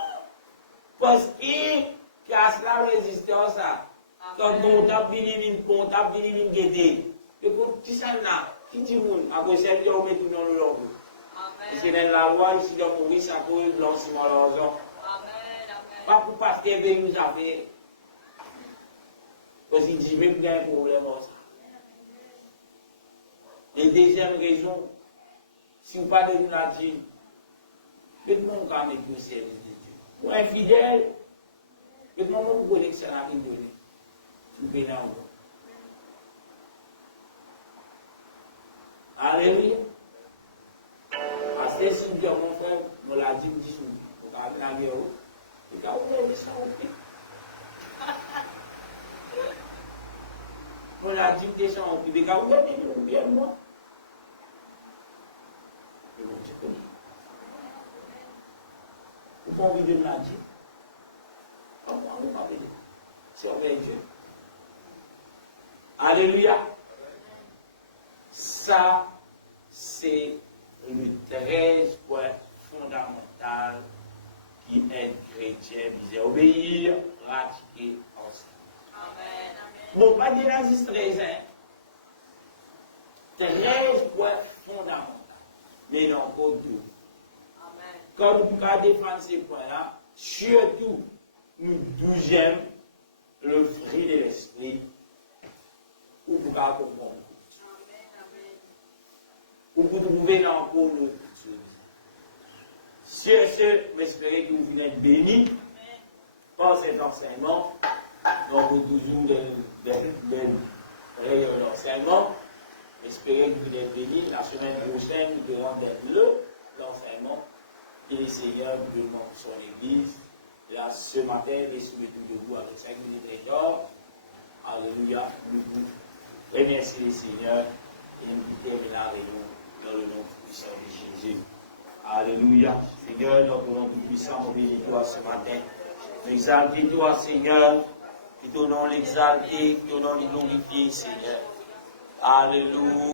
Parce qu'il casse la résistance. Quand on tape, il y a une gueule. Et pour tout ça, qui dit moun, à cause de ça, on met tout dans le long. C'est dans la loi, si on mourit, ça peut être blanchiment l'argent. Pas pour parce qu'il nous avait. Parce qu'il dit même qu'il y a un problème dans ça. Et deuxième raison, si vous parlez de la Dieu, tout le monde quand même est au service de Dieu. Pour un fidèle, tout le monde vous connaît que ça n'a rien donné. Vous pouvez en voir. Alléluia. Parce que si Dieu, mon frère, me l'a dit, me dit, vous avez la guerre. Et quand vous avez ça, vous pouvez. On l'a dit, vous ça, vous pouvez. Quand vous avez dit, vous bien moi. Et bon, je connais. Vous pouvez envie de me la dire. Comment vous m'avez dit? Servez Dieu. Alléluia. Ça, c'est le 13 point fondamental qui est chrétien, disait obéir, pratiquer ensemble. Amen. Bon, pas dire la 13, hein. 13 points fondamentaux. Mais non, pas 12. Amen. Quand vous pouvez défendre ces points-là, surtout, nous 12e, le fruit de l'esprit, ou vous pouvez comprendre. Vous trouvez là encore le futur. Sur ce, j'espère que vous êtes bénis par cet enseignement. Donc, vous toujours des rayons d'enseignement. J'espère que vous êtes bénis. La semaine prochaine, nous verrons l'enseignement que le Seigneur nous demande pour son Église. Là, ce matin, les soumettons debout avec 5 minutes d'or. Alléluia. Nous vous remercions le Seigneur et nous terminons la réunion. Dans le nom puissant de Jésus. Alléluia. Seigneur, notre nom puissant, nous bénissons toi ce matin. Nous exaltons toi, Seigneur. Que ton nom l'exalter, que ton nom le glorifier, Seigneur. Alléluia.